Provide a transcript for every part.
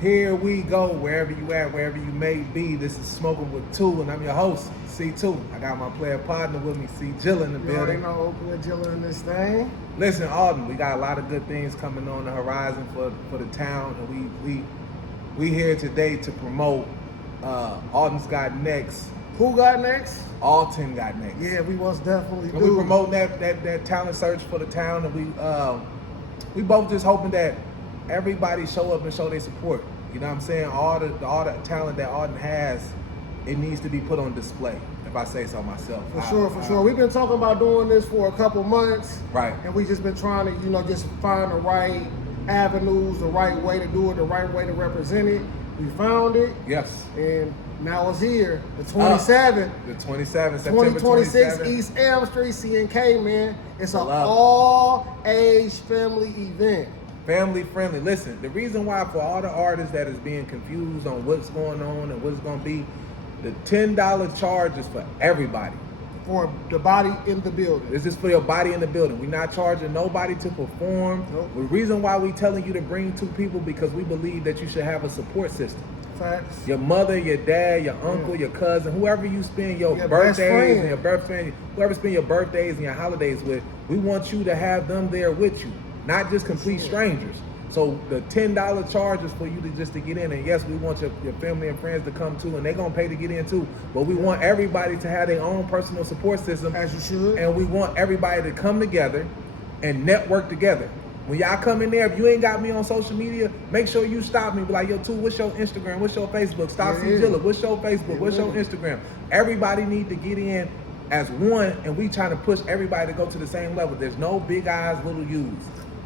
Here we go, wherever you at, wherever you may be. This is Smokinwit2, and I'm your host, C2. I got my player partner with me, C. Jill in the building. You know, Oakland Jill in this thing. Listen, Alden, we got a lot of good things coming on the horizon for the town, and we here today to promote Alden's Got Next. Who got next? Alton got next. Yeah, we most definitely And do. we promoting that talent search for the town, and we both just hoping that everybody show up and show their support. You know what I'm saying? All the talent that Alden has, it needs to be put on display, if I say so myself. For sure. We've been talking about doing this for a couple months. Right. And we just been trying to, just find the right avenues, the right way to do it, the right way to represent it. We found it. Yes. And now it's here, the 27th. The 27th, September 2026, 27th. East Elm Street, CNK, man. It's an Love it. all-age family event. Family friendly. Listen, the reason why for all the artists that is being confused on what's going on and what's going to be, the $10 charge is for everybody. For the body in the building. This is for your body in the building. We're not charging nobody to perform. Nope. The reason why we telling you to bring two people, because we believe that you should have a support system. Facts. Your mother, your dad, your uncle, your cousin, whoever you spend your Your birthdays best friend. and your birthday, whoever spend your birthdays and your holidays with, we want you to have them there with you, not just complete strangers. So the $10 charge is for you to get in, and yes, we want your family and friends to come too, and they're gonna pay to get in too. But we want everybody to have their own personal support system, As you should. and we want everybody to come together and network together. When y'all come in there, if you ain't got me on social media, make sure you stop me. Be like, yo, what's your Instagram? What's your Facebook? Stop Yeah, C. it is. Jilla. What's your Facebook? It What's your is. Instagram? Everybody need to get in as one, and we trying to push everybody to go to the same level. There's no big eyes, little U's.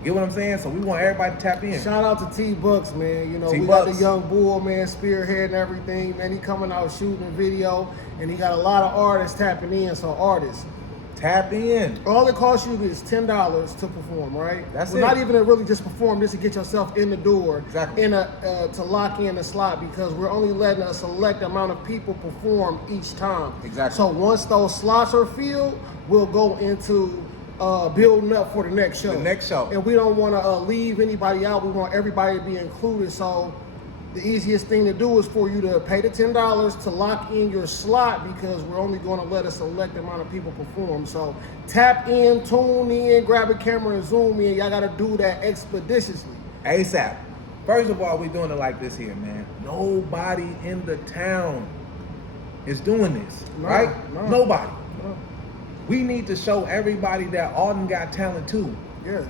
Get what I'm saying? So we want everybody to tap in. Shout out to T-Bucks, man. We got T-Bucks. the young bull, man, spearheading everything, man. He coming out shooting a video, and he got a lot of artists tapping in. So artists, Tap in. all it costs you is $10 to perform, right? That's well, it. Not even to really just perform, just to get yourself in the door, Exactly. to lock in the slot, because we're only letting a select amount of people perform each time. Exactly. So once those slots are filled, we'll go into building up for the next show. The next show. And we don't want to leave anybody out. We want everybody to be included. So the easiest thing to do is for you to pay the $10 to lock in your slot, because we're only going to let a select amount of people perform. So tap in, tune in, grab a camera and zoom in. Y'all got to do that expeditiously. ASAP. First of all, we're doing it like this here, man. Nobody in the town is doing this, No, right? no. Nobody. Oh, We need to show everybody that Alden got talent too. yeah.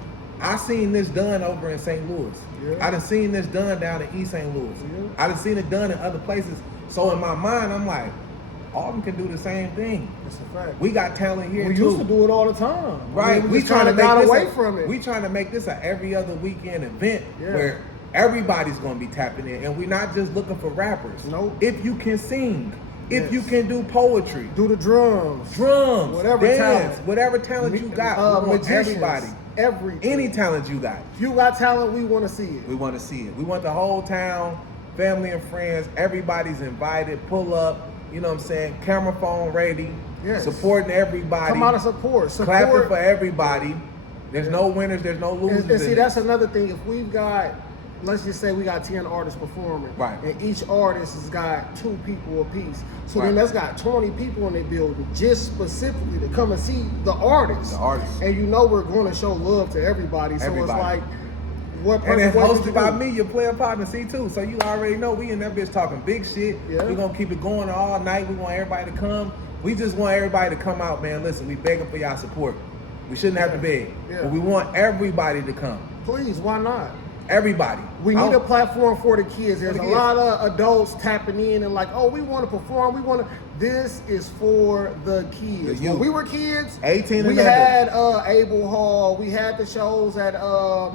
I seen this done over in St. Louis. Yeah. I done seen this done down in East St. Louis. Yeah. I done seen it done in other places. So in my mind, I'm like, Alden can do the same thing. It's a fact. We got talent here We too. used to do it all the time. Right, We just kind of got away from it. We trying to make this a every other weekend event Yeah. where everybody's gonna be tapping in, and we're not just looking for rappers. Nope. If you can sing, if Yes. you can do poetry, Do the drums. drums, Whatever dance, talent. whatever talent you got, we want Magicians, everybody. Everything. Any talent you got, If you got talent, we want to see it. we want to see it. We want the whole town, family and friends, everybody's invited. Pull up, you know what I'm saying? Camera phone ready, Yes. supporting everybody. Come out and support. Clapping for everybody. There's no winners, there's no losers. And see, in that's this. another thing. If we've got, let's just say we got 10 artists performing. Right. And each artist has got 2 people apiece. So Right. then that's got 20 people in the building just specifically to come and see the artists. The artists. And we're going to show love to everybody. So Everybody. it's like, what And perfect it's way would you hosted by do? me, your player partner C2. So you already know we in that bitch talking big shit. Yeah. We're gonna keep it going all night. We want everybody to come. We just want everybody to come out, man. Listen, we begging for y'all support. We shouldn't have to beg. Yeah. But we want everybody to come. Please, why not? Everybody. We I need a don't- platform for the kids. There's the a kids. lot of adults tapping in and like, oh, we want to perform. We want to. This is for the kids. The When youth. we were kids, 18 we and under. had Abel Hall. We had the shows at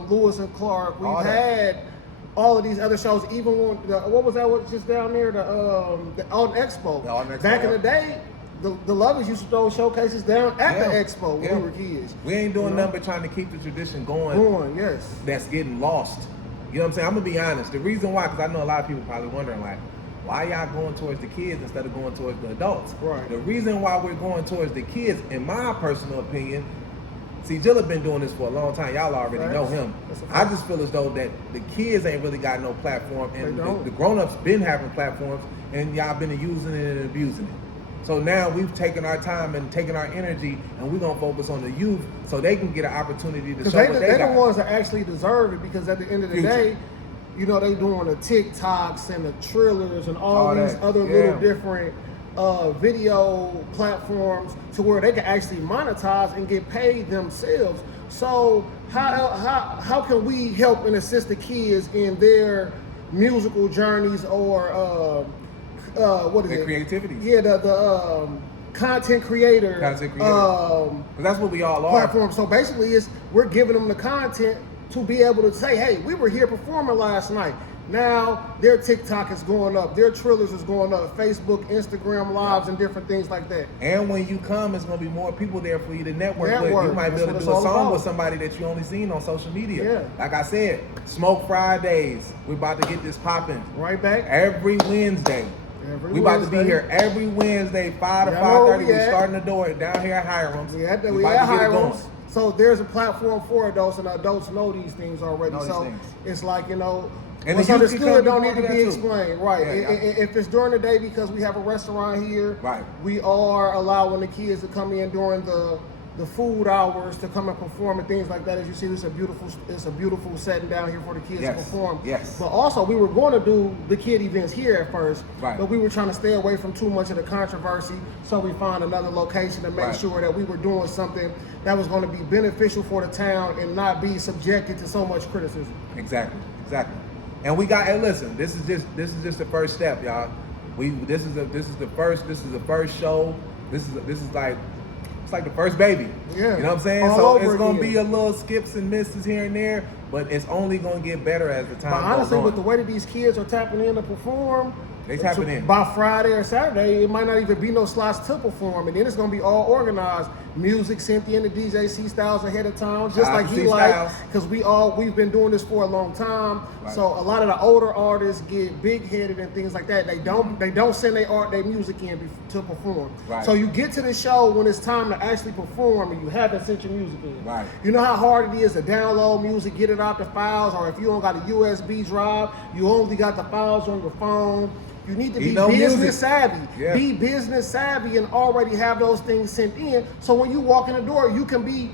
Lewis and Clark. We All that. had all of these other shows. Even when what was that? What just down there? The Alton Expo. The Alton Expo, Back in yeah. the day, the Lovers used to throw showcases down at the Yeah. expo when Yeah. we were kids. We ain't doing You know? nothing but trying to keep the tradition going. Going, yes. That's getting lost. You know what I'm saying? I'm gonna be honest. The reason why, because I know a lot of people probably wondering, like, why y'all going towards the kids instead of going towards the adults? Right. The reason why we're going towards the kids, in my personal opinion, See, Jilla been doing this for a long time. Y'all already Facts. know him. That's a I fact. just feel as though that the kids ain't really got no platform, and They don't. the grown-ups been having platforms, and y'all been using it and abusing it. So now we've taken our time and taken our energy, and we're gonna focus on the youth so they can get an opportunity to Because show what they they the got. ones that actually deserve it. Because at the end of the Future. day, you know, they doing the TikToks and the Trillers and all All these that, other yeah. little different video platforms to where they can actually monetize and get paid themselves. So how can we help and assist the kids in their musical journeys or what is Their it? creativity. Yeah, the content creator. Content creator. 'Cause that's what we all are. Platform. So basically, we're giving them the content to be able to say, "Hey, we were here performing last night." Now their TikTok is going up, their Trillers is going up, Facebook, Instagram lives, and different things like that. And when you come, it's gonna be more people there for you to network with. You might be That's able what to do it's a all song about. with somebody that you only seen on social media. Yeah. Like I said, Smoke Fridays. We're about to get this popping Right back. every Wednesday. We about to be here every Wednesday, 5 to Y'all know where 5:30. we We're at. starting the door down here at Hiram's. We at We about to get it going. Hiram's. So there's a platform for adults, and adults know these things already. Know these So things. it's like, you know, And what's the youth can come understood be don't part need to of be that too. explained. Right. Yeah, If it's during the day, because we have a restaurant here, Right. we are allowing the kids to come in during the food hours to come and perform and things like that. As you see, it's a beautiful setting down here for the kids Yes, to perform. yes. But also, we were going to do the kid events here at first, Right. but we were trying to stay away from too much of the controversy, so we found another location to make Right. sure that we were doing something that was going to be beneficial for the town and not be subjected to so much criticism. Exactly. And we got. And listen, this is just the first step, y'all. This is the first show. This is like. It's like the first baby. Yeah. You know what I'm saying? All So over it's going to again. be a little skips and misses here and there, but it's only going to get better as the time But honestly, goes with the on. way that these kids are tapping in to perform, They tapping in. by Friday or Saturday, it might not even be no slots to perform, and then it's gonna be all organized. Music, Cynthia and the DJ C Styles ahead of time, just Shout out like to he C like, Styles. because we've been doing this for a long time. Right. So a lot of the older artists get big headed and things like that. They don't send their music in to perform. Right. So you get to the show when it's time to actually perform, and you haven't sent your music in. Right. You know how hard it is to download music, get it out the files, or if you don't got a USB drive, you only got the files on your phone. You need to be business music. savvy. Yeah. Be business savvy and already have those things sent in. So when you walk in the door, you can be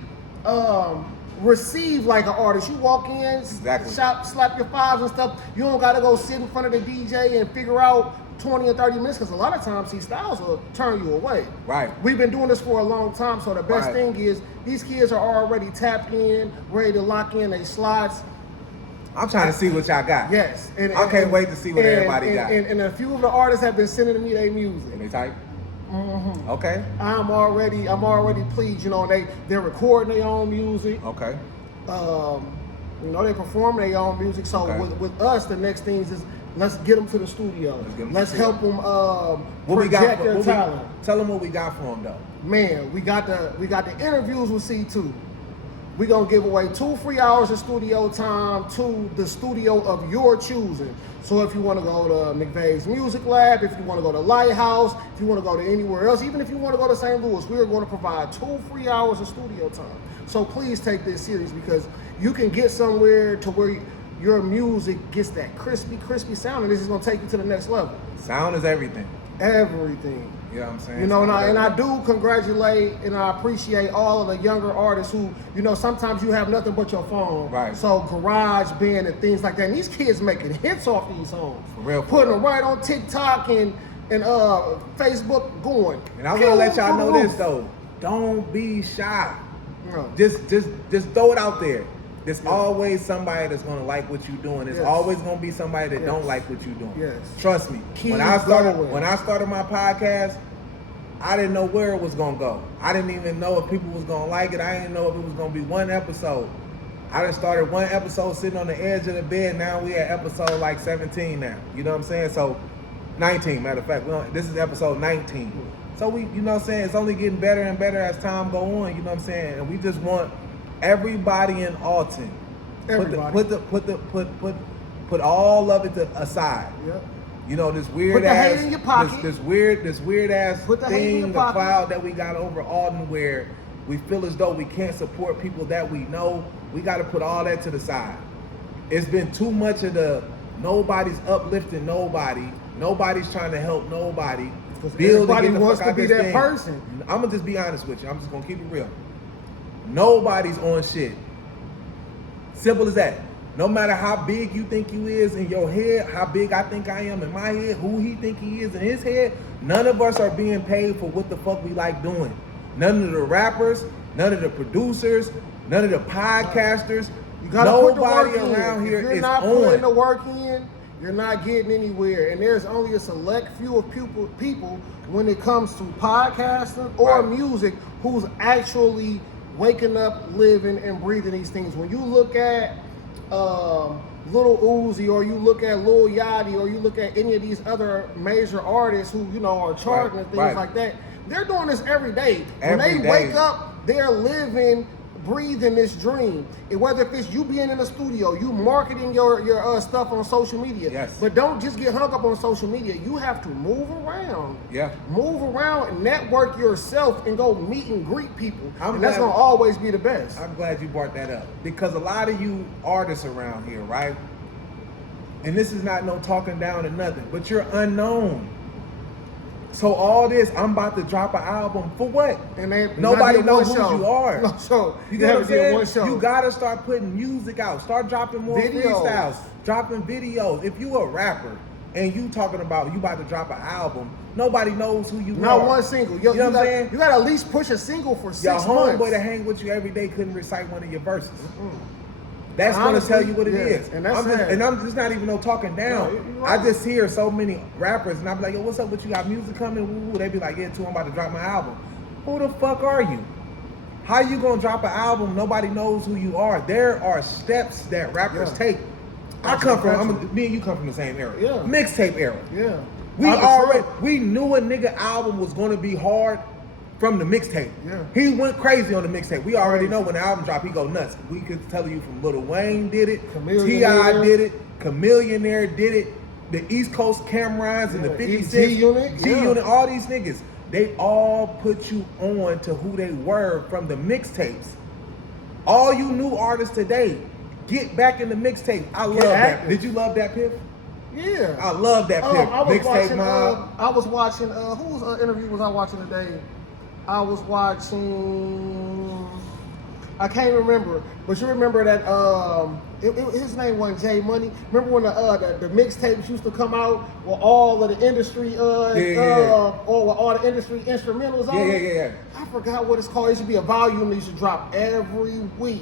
received like an artist. You walk in, Exactly. slap your fives and stuff. You don't got to go sit in front of the DJ and figure out 20 or 30 minutes, because a lot of times these styles will turn you away. Right. We've been doing this for a long time, so the best Right. thing is these kids are already tapped in, ready to lock in their slots. I'm trying to see what y'all got. Yes. I can't wait to see what everybody got. And a few of the artists have been sending me their music. And they type? Mm-hmm. Okay. I'm already pleased. You know, they're recording their own music. Okay. You know, they perform their own music. So Okay. with us, the next things is let's get them to the studio. Let's help them project their talent. Tell them what we got for them though. Man, we got the interviews with C2. We're going to give away 2 free hours of studio time to the studio of your choosing. So if you want to go to McVeigh's Music Lab, if you want to go to Lighthouse, if you want to go to anywhere else, even if you want to go to St. Louis, we are going to provide 2 free hours of studio time. So please take this serious, because you can get somewhere to where your music gets that crispy sound, and this is going to take you to the next level. Sound is everything. Everything. You know what I'm saying? You know, Sound and I is do congratulate and I appreciate all of the younger artists who, you know, sometimes you have nothing but your phone. Right. So garage band and things like that. And these kids making hits off these songs. For real. Putting them right on TikTok and Facebook going. And I want to let y'all know this though. Don't be shy. No. Just throw it out there. There's always somebody that's gonna like what you're doing. There's Yes. always gonna be somebody that Yes. don't like what you're doing. Yes. Trust me. Keep When I started going. my podcast, I didn't know where it was gonna go. I didn't even know if people was gonna like it. I didn't know if it was gonna be one episode. I just started one episode sitting on the edge of the bed. Now we at episode like 17 now. You know what I'm saying? So 19, matter of fact. This is episode 19. So we, you know what I'm saying? It's only getting better and better as time go on. You know what I'm saying? And we just want everybody in Alton. Everybody. Put all of it aside. Yep. You know, this weird Put the ass hate in your pocket. this weird ass Put the hate in thing, your the pocket. cloud that we got over Alton, where we feel as though we can't support people that we know. We got to put all that to the side. It's been too much of the nobody's uplifting nobody. Nobody's trying to help nobody. Everybody wants to be that person. I'm gonna just be honest with you. I'm just gonna keep it real. Nobody's on shit. Simple as that. No matter how big you think you is in your head, how big I think I am in my head, who he think he is in his head, none of us are being paid for what the fuck we like doing. None of the rappers, none of the producers, none of the podcasters. You gotta nobody put the work around in. here if you're is not on. putting the work in, you're not getting anywhere. And there's only a select few of people when it comes to podcasting or music who's actually waking up, living, and breathing these things. When you look at Lil Uzi, or you look at Lil Yachty, or you look at any of these other major artists who, you know, are charting and things like that, they're doing this every day. When they wake up, they're living, breathing this dream. And whether if it's you being in the studio, you marketing your stuff on social media. But don't just get hung up on social media. You have to move around. Move around and network yourself and go meet and greet people. And that's gonna always be the best. I'm glad you brought that up, because a lot of you artists around here, right? And this is not no talking down or nothing, but you're unknown. So all this, I'm about to drop an album for what? And nobody knows who you are. No show. You get what I'm saying? You gotta start putting music out. Start dropping more freestyles. Dropping videos. If you a rapper and you talking about you about to drop an album, nobody knows who you are. Not one single. You know what I'm saying? You gotta at least push a single for 6 months. Your homeboy that hang with you every day couldn't recite one of your verses. That's going to tell you what it is. And that's I'm just not even no talking down. I just hear so many rappers and I'm like, yo, what's up with you? Got music coming? Woo-woo. They be like, yeah, too, I'm about to drop my album. Who the fuck are you? How you going to drop an album? Nobody knows who you are. There are steps that rappers take. Me and you come from the same era. Mixtape era. We knew a nigga album was going to be hard from the mixtape. He went crazy on the mixtape. We already know when the album dropped, he go nuts. We could tell you from Lil Wayne did it, T.I. did it, Chamillionaire did it, the East Coast Cam'rons and the 56, G-Unit, all these niggas, they all put you on to who they were from the mixtapes. All you new artists today, get back in the mixtape. I love that. Did you love that, Piff? Yeah. I love that, Piff. Mixtape Mob. I was watching, whose interview was I watching today? I was watching, I can't remember, but you remember that his name wasn't J Money. Remember when the mixtapes used to come out with all of the industry or with all the industry instrumentals on it? I forgot what it's called. It should be a volume that used to drop every week.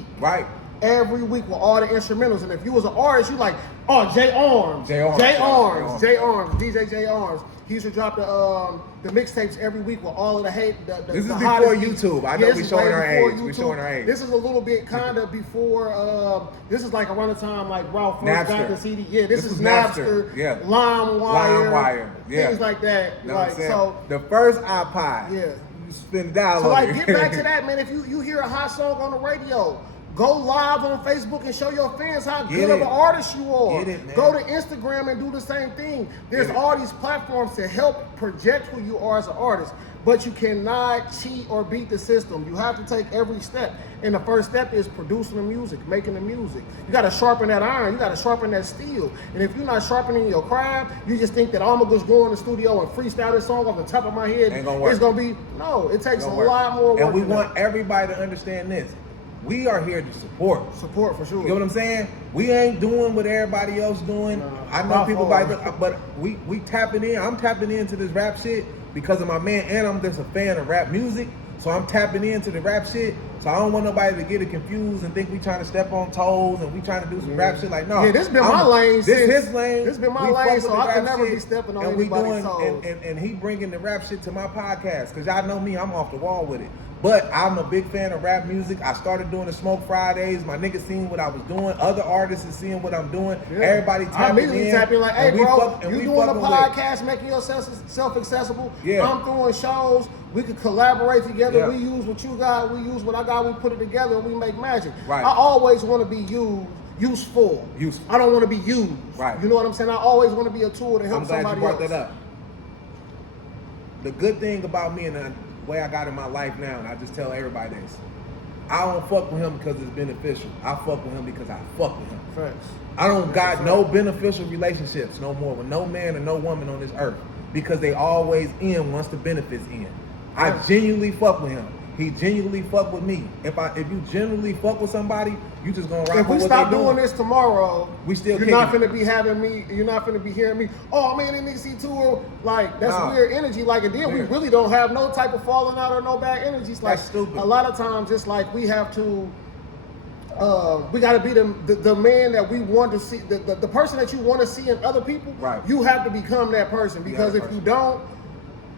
Every week with all the instrumentals. And if you was an artist, you like, oh, J Arms, DJ J Arms. He used to drop the mixtapes every week with all of the hate. This is before YouTube. I know we're showing our age. We're showing our age. This is a little bit kind of before. This is like around the time like Ralph first got the CD. Yeah, this is Napster. LimeWire. Things like that. Like so. The first iPod. You spin down. So like, get back to that, man. If you hear a hot song on the radio, go live on Facebook and show your fans how good of an artist you are. Go to Instagram and do the same thing. There's all these platforms to help project who you are as an artist, but you cannot cheat or beat the system. You have to take every step. And the first step is producing the music, making the music. You got to sharpen that iron. You got to sharpen that steel. And if you're not sharpening your craft, you just think that I'm going to just go in the studio and freestyle this song off the top of my head. Ain't gonna work. It's going to be, no, it takes a lot more work. And we want everybody to understand this. We are here to support. Support for sure. You know what I'm saying? We ain't doing what everybody else doing. I know people but we tapping in. I'm tapping into this rap shit because of my man, and I'm just a fan of rap music. So I'm tapping into the rap shit. So I don't want nobody to get it confused and think we trying to step on toes and we trying to do some rap shit. Like, no. Yeah, this been my lane. This his lane. This been my lane, so I can never be stepping on anybody's toes. And he bringing the rap shit to my podcast because y'all know me, I'm off the wall with it. But I'm a big fan of rap music. I started doing the Smoke Fridays. My niggas seeing what I was doing. Other artists is seeing what I'm doing. Everybody tapping in. Tapping like, hey, bro, you doing a podcast, making yourself self-accessible. I'm throwing shows. We could collaborate together. We use what you got. We use what I got. We put it together and we make magic. I always want to be useful. I don't want to be used. You know what I'm saying? I always want to be a tool to help somebody else. I'm glad you brought that up. The good thing about me, and the way I got in my life now, and I just tell everybody this. I don't fuck with him because it's beneficial. I fuck with him because I fuck with him. Facts. I don't got no beneficial relationships no more with no man or no woman on this earth because they always end once the benefits end. I genuinely fuck with him. He genuinely fuck with me. If you genuinely fuck with somebody, you just gonna rock with what they doing. If we stop doing this tomorrow, we still you're not finna be having me. You're not finna be hearing me. Oh man, they niggas see too. Like that's weird energy. Like and then we really don't have no type of falling out or no bad energies. Like that's stupid. A lot of times it's like we have to. We got to be the man that we want to see, the person that you want to see in other people. Right. You have to become that person because if you don't,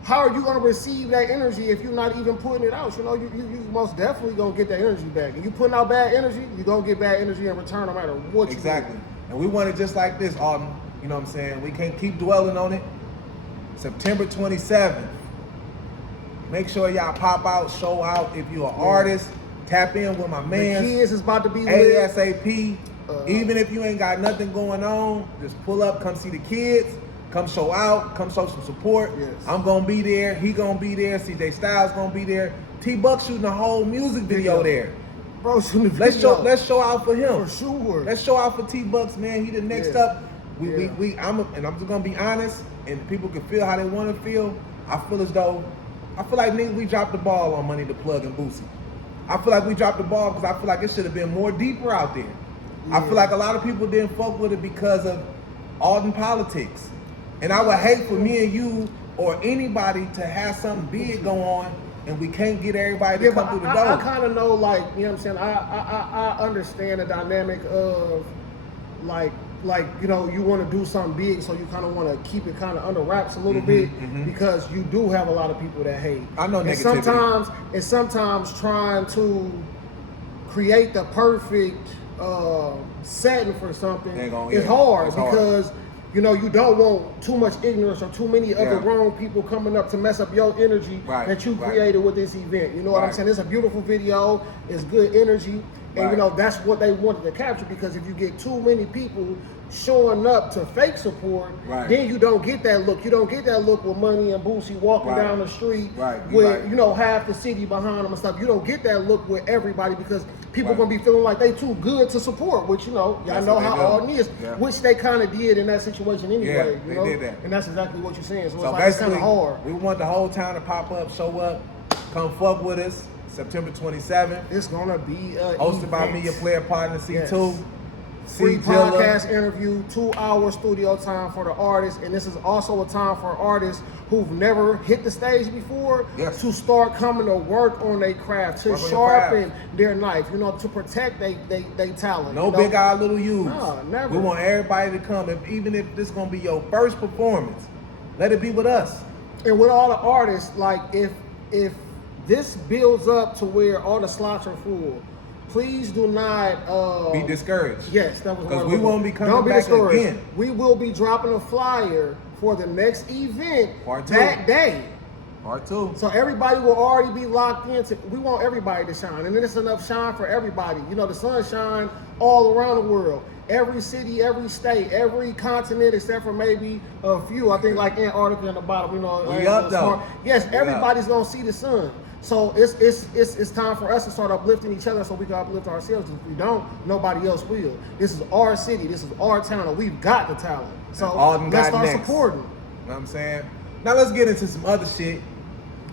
how are you going to receive that energy if you're not even putting it out? You know, you most definitely going to get that energy back. And you putting out bad energy, you're going to get bad energy in return no matter what you do. Exactly. And we want it just like this, Alden. You know what I'm saying? We can't keep dwelling on it. September 27th. Make sure y'all pop out, show out. If you're an artist, tap in with my man. The kids is about to be ASAP. Even if you ain't got nothing going on, just pull up, come see the kids. Come show out, come show some support. Yes. I'm gonna be there, he gonna be there, CJ Styles gonna be there. T-Buck shooting a whole music video there. Bro, shooting the video. Let's show out for him. For sure. Let's show out for T-Bucks, man. He the next up. I'm just gonna be honest, and people can feel how they wanna feel. I feel like niggas, we dropped the ball on Money to Plug and Boosie. I feel like we dropped the ball because I feel like it should have been more deeper out there. I feel like a lot of people didn't fuck with it because of Alden politics. And I would hate for me and you or anybody to have something big go on and we can't get everybody to come through the door. I kind of know, like, you know what I'm saying? I understand the dynamic of, like you know, you want to do something big, so you kind of want to keep it kind of under wraps a little bit because you do have a lot of people that hate. I know negativity. And sometimes trying to create the perfect setting for something is hard because you know, you don't want too much ignorance or too many other wrong people coming up to mess up your energy that you created with this event. You know what I'm saying? It's a beautiful video. It's good energy. And, you know, that's what they wanted to capture because if you get too many people showing up to fake support, then you don't get that look. You don't get that look with Money and Boosie walking down the street with, you know, half the city behind them and stuff. You don't get that look with everybody because people going to be feeling like they too good to support, which, you know, y'all know how Alden is, which they kind of did in that situation anyway. Yeah, you know? they did that. And that's exactly what you're saying. So it's So like, it's basically, kind of hard. we want the whole town to pop up, show up, come fuck with us. September 27th. It's gonna be hosted by me, your player partner C2. Free podcast interview, 2 hour studio time for the artists, and this is also a time for artists who've never hit the stage before to start coming to work on their craft, to sharpen their knife, you know, to protect they talent. No big eye, little U's. No, never. We want everybody to come, even if this is gonna be your first performance, let it be with us. And with all the artists, like if this builds up to where all the slots are full, please do not be discouraged. Yes, that was because we won't be coming back again. We will be dropping a flyer for the next event that day. Part 2. So everybody will already be locked into. We want everybody to shine, and then it's enough shine for everybody. You know, the sun shine all around the world. Every city, every state, every continent, except for maybe a few. I think like Antarctica on the bottom. You know, we up though. Yes, everybody's gonna see the sun. So it's time for us to start uplifting each other so we can uplift ourselves. If we don't, nobody else will. This is our city. This is our town, and we've got the talent. So let's start supporting. You know what I'm saying? Now let's get into some other shit.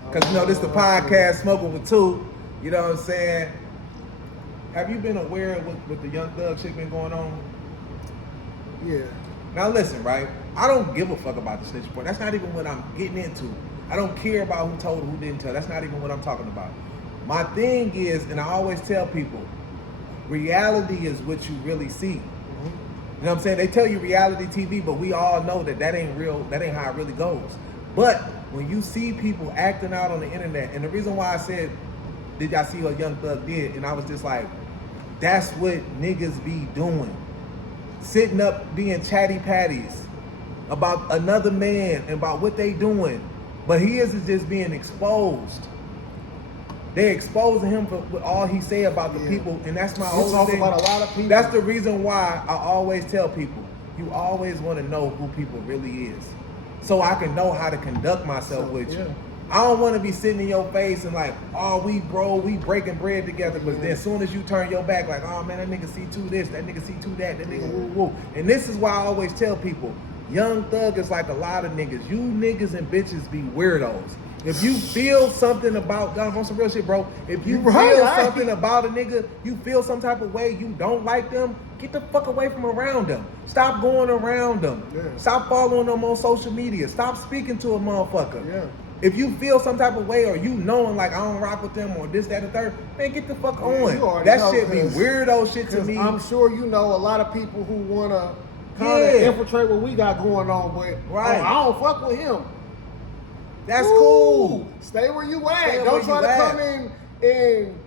Because, you know, this is the podcast, Smokinwit2. You know what I'm saying? Have you been aware of what the Young Thug shit been going on? Yeah. Now listen, right? I don't give a fuck about the snitch report. That's not even what I'm getting into. I don't care about who told, who didn't tell. That's not even what I'm talking about. My thing is, and I always tell people, reality is what you really see. You know what I'm saying? They tell you reality TV, but we all know that ain't real. That ain't how it really goes. But when you see people acting out on the internet, and the reason why I said, did y'all see what Young Thug did? And I was just like, that's what niggas be doing. Sitting up being chatty patties about another man and about what they doing. But he is just being exposed. They're exposing him for what all he say about the people, and that's my whole thing. About a lot of people. That's the reason why I always tell people, you always want to know who people really is, so I can know how to conduct myself with you. I don't want to be sitting in your face and like, oh, we breaking bread together. But then as soon as you turn your back, like, oh man, that nigga C2 this, that nigga C2 that nigga woo woo. And this is why I always tell people, Young Thug is like a lot of niggas. You niggas and bitches be weirdos. If you feel something about, God, on some real shit, bro. If you feel something about a nigga, you feel some type of way, you don't like them, get the fuck away from around them. Stop going around them. Yeah. Stop following them on social media. Stop speaking to a motherfucker. Yeah. If you feel some type of way or you knowing like I don't rock with them or this, that, and third, man, get the fuck on. That shit be weirdo shit to me. I'm sure you know a lot of people who want to kind of infiltrate what we got going on, but I don't fuck with him. That's cool. Stay where you at. Don't try to come in and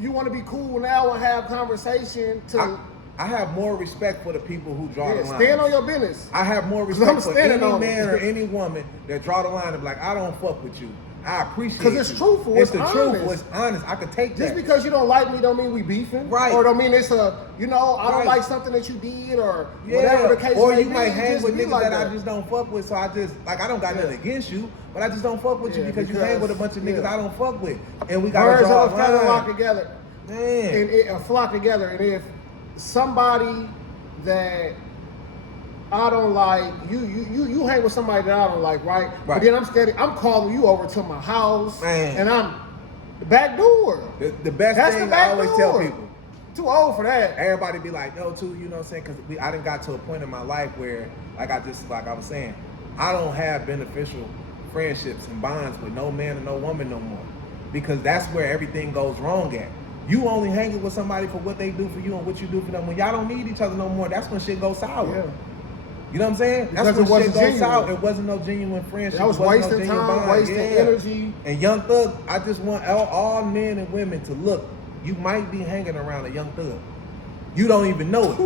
you want to be cool now and have conversation to... I have more respect for the people who draw the line. Stand on your business. I have more respect for any man or any woman that draw the line and be like, I don't fuck with you. I appreciate it. Because it's truthful. It's the truth. It's honest. I could take that. Just because you don't like me don't mean we beefing. Right. Or don't mean it's a, I don't like something that you did or whatever the case may be. Or you might hang with niggas like that I just don't fuck with. So I just, like, I don't got nothing against you, but I just don't fuck with you because you hang with a bunch of niggas I don't fuck with. And we got to draw a line. Birds of a feather flock together. Man. And flock together. And if somebody that I don't like, you hang with somebody that I don't like, right? But then I'm calling you over to my house, and I'm the back door. The best thing I always tell people. Too old for that. Everybody be like, no, too, you know what I'm saying? Because I done got to a point in my life where, like I was saying, I don't have beneficial friendships and bonds with no man and no woman no more. Because that's where everything goes wrong at. You only hanging with somebody for what they do for you and what you do for them. When y'all don't need each other no more, that's when shit goes sour. Yeah. You know what I'm saying? That's when shit goes sour. It wasn't no genuine friendship. That was wasting time, wasting energy. And Young Thug, I just want all men and women to look. You might be hanging around a Young Thug. You don't even know it.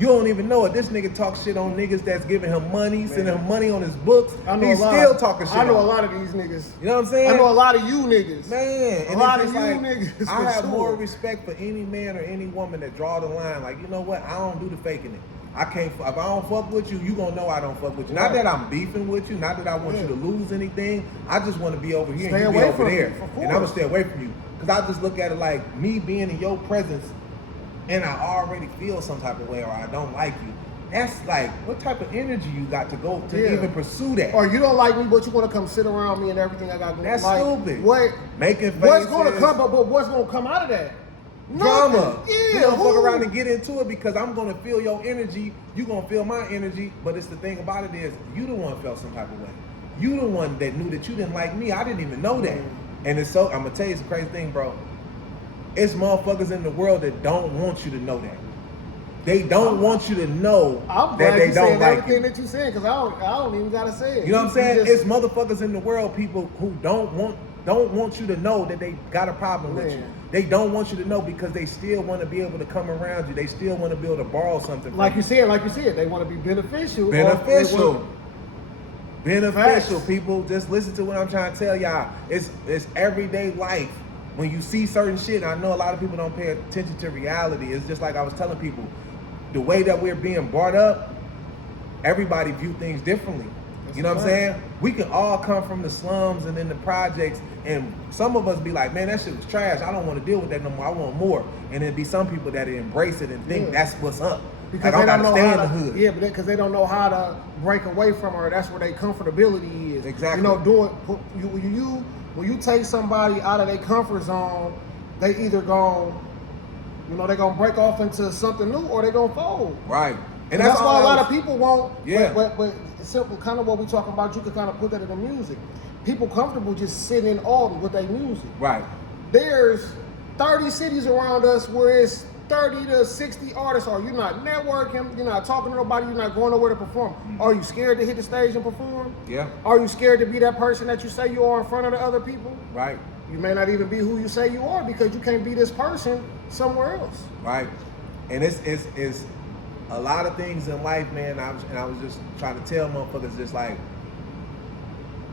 You don't even know it. This nigga talks shit on niggas that's giving him money, sending him money on his books. He's still talking shit. I know a lot of these niggas. You know what I'm saying? I know a lot of you niggas. Man. A lot of you niggas. I have more respect for any man or any woman that draw the line. Like, you know what? I don't do the faking it. I can't, if I don't fuck with you, you gonna know I don't fuck with you. Not that I'm beefing with you, not that I want you to lose anything. I just want to be over here and you be over there. And I'm gonna stay away from you. Because I just look at it like me being in your presence and I already feel some type of way or I don't like you. That's like, what type of energy you got to go to even pursue that? Or you don't like me, but you want to come sit around me and everything I got going on. That's stupid. Making faces. What's going to come, but what's going to come out of that? Drama. Yeah. We're going to fuck around and get into it because I'm going to feel your energy. You going to feel my energy. But it's the thing about it is, you the one felt some type of way. You the one that knew that you didn't like me. I didn't even know that. And it's so, I'm going to tell you some crazy thing, bro. It's motherfuckers in the world that don't want you to know that. They don't want you to know that they don't like you. Everything that you saying, because I don't even gotta say it. You know what I'm saying? It's motherfuckers in the world, people who don't want you to know that they got a problem with you. They don't want you to know because they still want to be able to come around you. They still want to be able to borrow something. Like you said, they want to be beneficial. Beneficial, people. Just listen to what I'm trying to tell y'all. It's everyday life. When you see certain shit, I know a lot of people don't pay attention to reality. It's just like I was telling people, the way that we're being brought up, everybody view things differently. You know what I'm saying? We can all come from the slums and in the projects, and some of us be like, man, that shit was trash. I don't want to deal with that no more. I want more. And then be some people that embrace it and think that's what's up. Because like, they don't know how to, the hood. Yeah, but because they don't know how to break away from her. That's where their comfortability is. Exactly. You know, when you take somebody out of their comfort zone, they either gonna break off into something new or they gonna fold. Right. And that's why a lot of people won't. Yeah. But simple, kind of what we talking about, you can kind of put that in the music. People comfortable just sitting in Alton with their music. Right. There's 30 cities around us where it's 30 to 60 artists. Are you not networking? You're not talking to nobody. You're not going nowhere to perform. Are you scared to hit the stage and perform? Yeah. Are you scared to be that person that you say you are in front of the other people? Right. You may not even be who you say you are because you can't be this person somewhere else. Right. And it's a lot of things in life, man. I was just trying to tell motherfuckers, just like,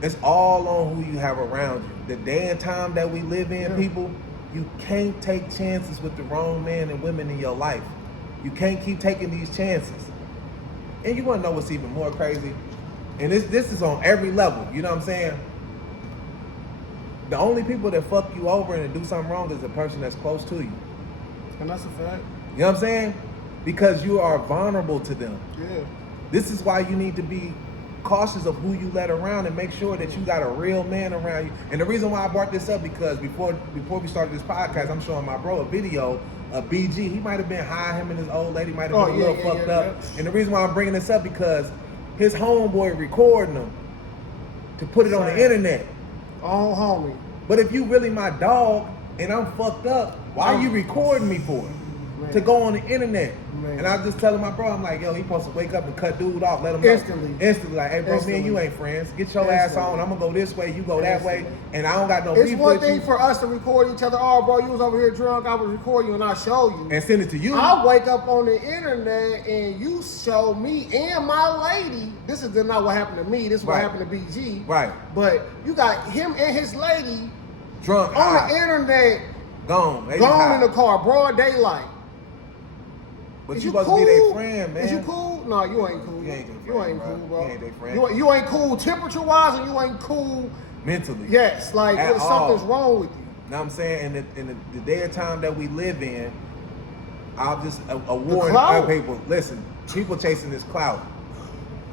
it's all on who you have around you. The day and time that we live in, people, you can't take chances with the wrong men and women in your life. You can't keep taking these chances. And you want to know what's even more crazy? And this is on every level, you know what I'm saying? The only people that fuck you over and do something wrong is the person that's close to you. And that's a fact. You know what I'm saying? Because you are vulnerable to them. Yeah. This is why you need to be cautious of who you let around and make sure that you got a real man around you. And the reason why I brought this up, because before we started this podcast, I'm showing my bro a video of BG. He might have been high, him and his old lady might have been a little fucked up. And the reason why I'm bringing this up, because his homeboy recording him to put it on the internet. Oh, homie. But if you really my dog and I'm fucked up, why are you recording me for? Man. To go on the internet. Man. And I just telling my bro, I'm like, yo, he supposed to wake up and cut dude off, let him Instantly. know. Instantly. Like, hey bro, me and you ain't friends. Get your ass on. I'm gonna go this way, you go that way, and I don't got no It's beef one with thing you. for us to record each other. Oh, bro, you was over here drunk. I was recording you and I show you. And send it to you. I wake up on the internet and you show me and my lady. This is not what happened to me. This is what happened to BG. Right. But you got him and his lady Drunk on high. the internet, Gone. They gone high. in the car, broad daylight. But Is you you supposed cool? to be their friend, man. Is you cool? No, you ain't cool. You ain't their You friend, ain't bro. cool, bro. You ain't their friend. You ain't cool temperature wise, and you ain't cool. Mentally. Yes, like At something's all. wrong with you. Know what I'm saying? In the day and time that we live in, I'll just warn clout. people. Listen, people chasing this clout.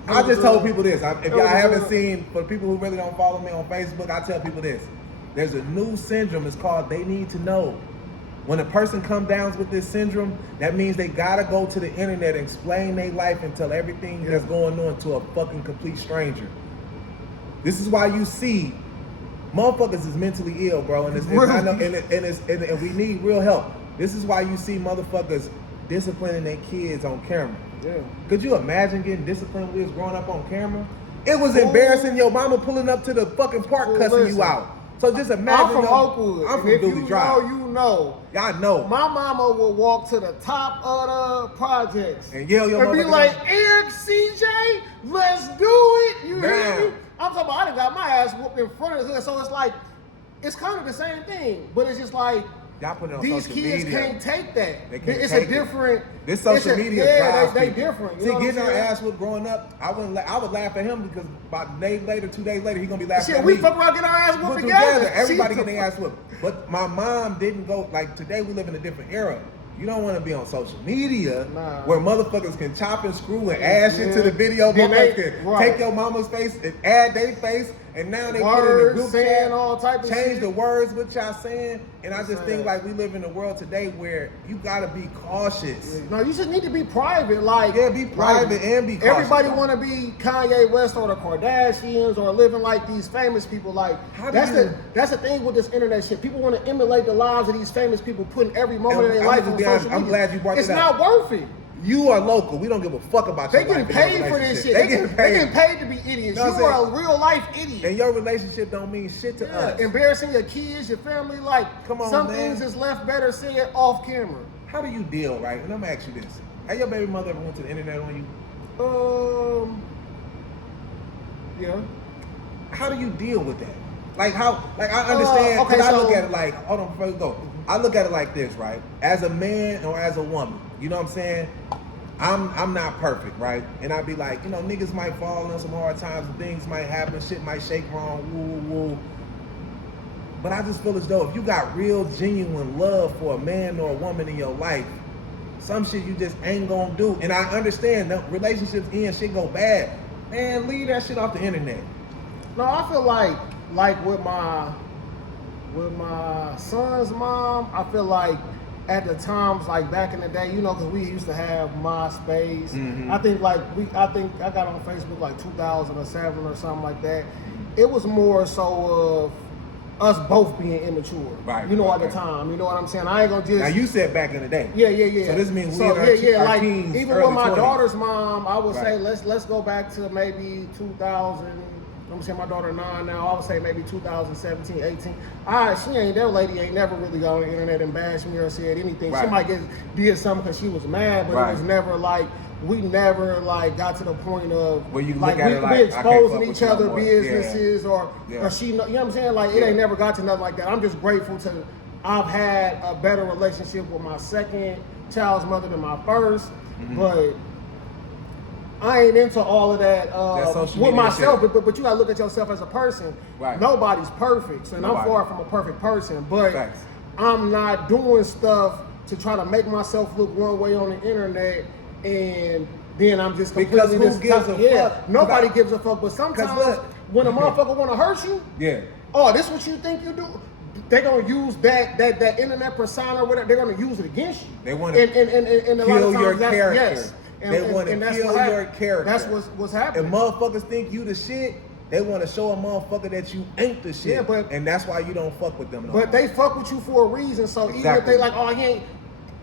I just told people this. If y'all haven't seen, for people who really don't follow me on Facebook, I tell people this. There's a new syndrome. It's called they need to know. When a person comes down with this syndrome, that means they gotta go to the internet and explain their life and tell everything that's going on to a fucking complete stranger. This is why you see motherfuckers is mentally ill, bro, and and we need real help. This is why you see motherfuckers disciplining their kids on camera. Yeah. Could you imagine getting disciplined when we was growing up on camera? It was embarrassing. Your mama pulling up to the fucking park cussing you out. So just imagine. I'm from Oakwood. I'm from if Dooley you Drive. know, you know. Y'all know. My mama will walk to the top of the projects And yell your and be motherfucking like, name. Eric, CJ, let's do it. You hear Man. me? I'm talking about I done got my ass whooped in front of the hood. So it's like, it's kind of the same thing. But it's just like, Y'all put it on these social kids media. can't take that. They can't It's take a different. This social it's a- media yeah, drives they people. different. You See, know what I'm getting our saying? ass whooped growing up, I would laugh at him because about a day later, 2 days later, he gonna be laughing Shit, at we me. fuck around, get our ass Put whooped together. together. Everybody See? getting their ass whooped. But my mom didn't go, like today we live in a different era. You don't want to be on social media where motherfuckers can chop and screw and add shit to the video. Then Motherfuckers can take your mama's face and add their face, and now they put it in the Words, group saying chat, all type of change shit. the words what y'all saying. And I just think sad. like we live in a world today where you gotta be cautious. No, you just need to be private. Like, Yeah, be private and be cautious. Everybody want to be Kanye West or the Kardashians or living like these famous people. Like, How do that's the thing with this internet shit. People want to emulate the lives of these famous people, putting every moment of And their I'm life just on be social honest, media. I'm glad you brought It's that not up. worth it. You are local. We don't give a fuck about They your getting life and your paid for this relationship. shit. They getting paid to be idiots. Know You what I'm are a saying? real life idiot. And your relationship don't mean shit to us. Embarrassing your kids, your family. Like, Come on, some man. things is left better said off camera. How do you deal, right? And I'm gonna ask you this. Have your baby mother ever went to the internet on you? Yeah. How do you deal with that? Like how, like I understand, okay, because I so- look at it like, hold on before you go. I look at it like this, right? As a man or as a woman, you know what I'm saying? I'm not perfect, right? And I'd be like, you know, niggas might fall on some hard times, things might happen, shit might shake wrong, woo, woo, woo. But I just feel as though if you got real, genuine love for a man or a woman in your life, some shit you just ain't gonna do. And I understand that relationships end, shit go bad. Man, leave that shit off the internet. No, I feel like with my son's mom, I feel like at the times like back in the day, you know, because we used to have MySpace. Mhm. I think I got on Facebook like 2007 or something like that. It was more so of us both being immature, Right, you know, at okay. the time. You know what I'm saying? I ain't gonna just. Now you said back in the day. Yeah. So this means we in our like teens, even early with my 20s. daughter's mom, I would say Right. let's go back to maybe 2000. I'm saying my daughter 9 now. I would say maybe 2017, 18. That lady ain't never really got on the internet and bashed me or said anything. Right. She might did something because she was mad, but Right. it was never like we never like got to the point of Where you like look at we it be like, I can't fuck exposing with each you no other more. businesses or Yeah. she know, you know what I'm saying? Like it Yeah. ain't never got to nothing like that. I'm just grateful to I've had a better relationship with my second child's mother than my first, Mm-hmm. but I ain't into all of that social with media myself, shit. but you gotta look at yourself as a person. Right. Nobody's perfect, so, and I'm Nobody. far from a perfect person, but Facts. I'm not doing stuff to try to make myself look one way on the internet, and then I'm just Because completely who gives a fuck? Nobody gives a fuck, but sometimes look. when a motherfucker wanna hurt you, Yeah. oh, this what you think you do? They're gonna use that internet persona or whatever. They're gonna use it against you. They wanna and a lot kill of times your that's, character. yes. They want to that's kill what your character. That's what's happening. If motherfuckers think you the shit, they want to show a motherfucker that you ain't the shit. Yeah, but- and that's why you don't fuck with them no But more. they fuck with you for a reason. So even if Exactly. they like, oh,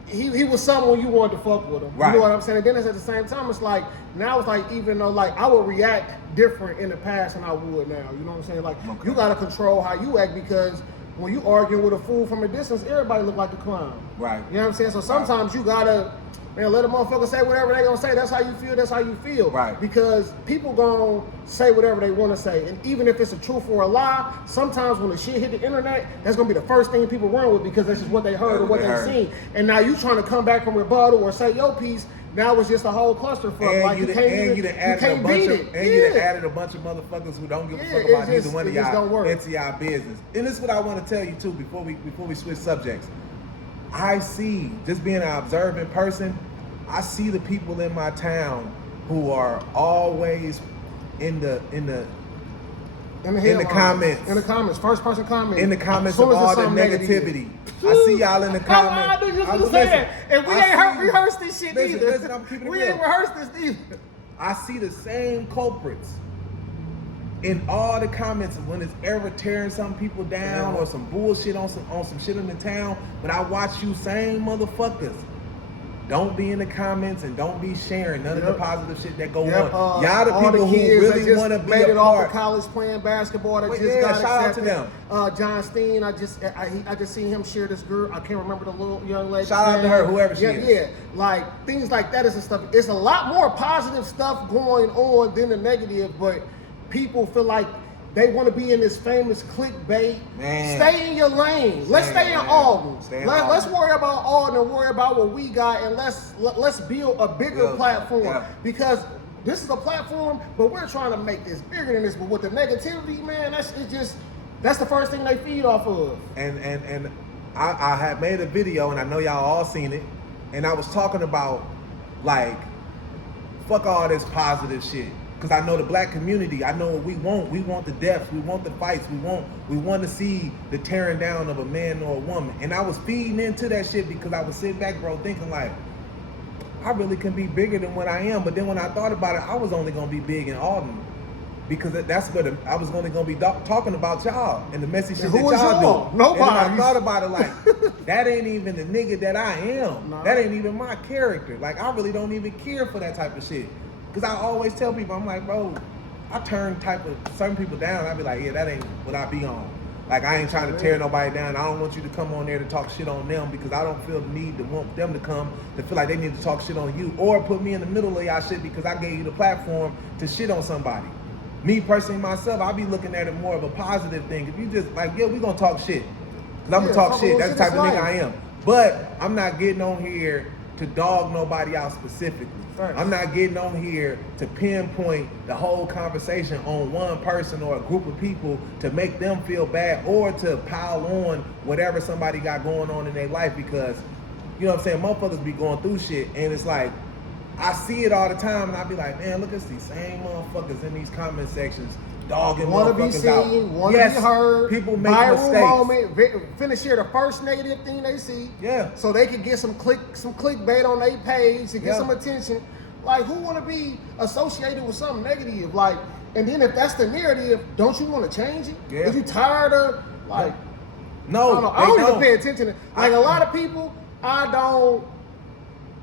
he was someone you wanted to fuck with him. Right. You know what I'm saying? And then it's at the same time, it's like, now it's like, even though like I would react different in the past than I would now. You know what I'm saying? Like, Okay. you gotta control how you act, because when you arguing with a fool from a distance, everybody look like a clown. Right. You know what I'm saying? So sometimes you gotta, man, let a motherfucker say whatever they gonna say. That's how you feel. That's how you feel. Right. Because people gonna say whatever they want to say, and even if it's a truth or a lie, sometimes when the shit hit the internet, that's gonna be the first thing people run with, because that's just what they heard or what they heard. seen. And now you trying to come back from rebuttal or say your piece. Now it's just a whole clusterfuck. And Like you you done added can't a bunch beat of, it. and you done added a bunch of motherfuckers who don't give a Yeah, fuck it about just- neither one of it just don't y'all work. into y'all business. And this is what I want to tell you too before we switch subjects. I see, just being an observant person, I see the people in my town who are always in the headlines, comments. In the comments, first person comment. in the comments As soon of as all it's the something negativity. I see y'all in the comments. I knew you was I- gonna say listen, that. And we I ain't see- rehearsed this shit listen, either. listen, I'm keeping it we real. ain't rehearsed this either. I see the same culprits in all the comments when it's ever tearing some people down or some bullshit on some shit in the town. But I watch you same motherfuckers. Don't be in the comments and don't be sharing none of the positive shit that go on. Y'all the all people who kids that really just want to be made a it off part. of college playing basketball. That Wait, just yeah, got shout out to accepted. them. John Steen. I just seen him share this girl. I can't remember the little young lady. Shout out to her, whoever she is. Yeah, like things like that is the stuff. It's a lot more positive stuff going on than the negative, but people feel like they want to be in this famous clickbait. Man. Stay in your lane. Let's stay in man. Alden. Stay in Let's Alden. worry about Alden and worry about what we got, and let's build a bigger Yeah, platform. yeah. Because this is a platform, but we're trying to make this bigger than this. But with the negativity, man, that's the first thing they feed off of. And I had made a video, and I know y'all all seen it, and I was talking about like fuck all this positive shit. Cause I know the black community, I know what we want. We want the deaths, we want the fights, we want to see the tearing down of a man or a woman. And I was feeding into that shit because I was sitting back, bro, thinking like, I really can be bigger than what I am. But then when I thought about it, I was only gonna be big in Alden. Because that's what I was only gonna be talking about y'all and the messy shit And that who is y'all y'all? do. Nobody. And then I thought about it like, that ain't even the nigga that I am. No. That ain't even my character. Like, I really don't even care for that type of shit. Because I always tell people, I'm like, bro, I turn certain people down. I be like, yeah, that ain't what I be on. Like, I ain't trying to tear nobody down. I don't want you to come on there to talk shit on them because I don't feel the need to want them to come to feel like they need to talk shit on you or put me in the middle of y'all shit because I gave you the platform to shit on somebody. Me personally, myself, I be looking at it more of a positive thing. If you just like, yeah, we gonna talk shit. Cause I'm gonna talk shit. That's the type of nigga I am. But I'm not getting on here to dog nobody out specifically. Right. I'm not getting on here to pinpoint the whole conversation on one person or a group of people to make them feel bad or to pile on whatever somebody got going on in their life because, you know what I'm saying, motherfuckers be going through shit and it's like, I see it all the time and I be like, man, look at these same motherfuckers in these comment sections dogging Want to be motherfuckers out. seen, want to be heard. People make viral mistakes. moment. Finna share the first negative thing they see. Yeah. So they can get some clickbait on their page to get Yeah. some attention. Like, who want to be associated with something negative? Like, and then if that's the narrative, don't you want to change it? Yeah. Are you tired of like? No, I don't they even pay attention to. Like a lot of people, I don't.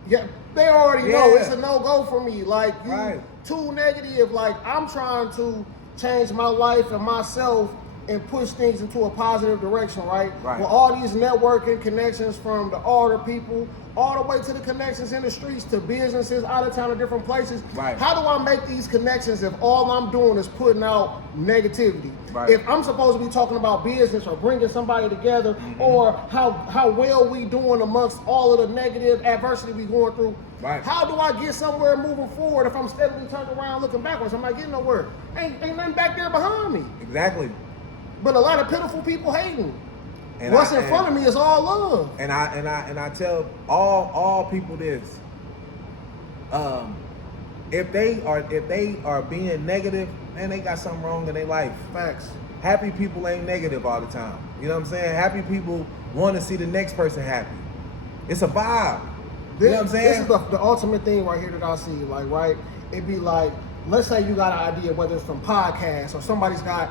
Yeah, they already know Yeah. it's a no-go for me. Like, you Right. too negative. Like, I'm trying to change my life and myself and push things into a positive direction, right? Right. With all these networking connections from the older people all the way to the connections in the streets to businesses out of town or different places. Right. How do I make these connections if all I'm doing is putting out negativity? Right. If I'm supposed to be talking about business or bringing somebody together, or how well we doing amongst all of the negative adversity we going through, Right. how do I get somewhere moving forward if I'm steadily turning around looking backwards? I'm not getting nowhere. Ain't nothing back there behind me. Exactly. But a lot of pitiful people hating. And What's in front of me is all love. And I tell all people this. If they are being negative, man, they got something wrong in their life. Facts. Happy people ain't negative all the time. You know what I'm saying? Happy people want to see the next person happy. It's a vibe. You know what I'm saying? This is the ultimate thing right here that I see. Like, right? It'd be like, let's say you got an idea, whether it's from podcasts or somebody's got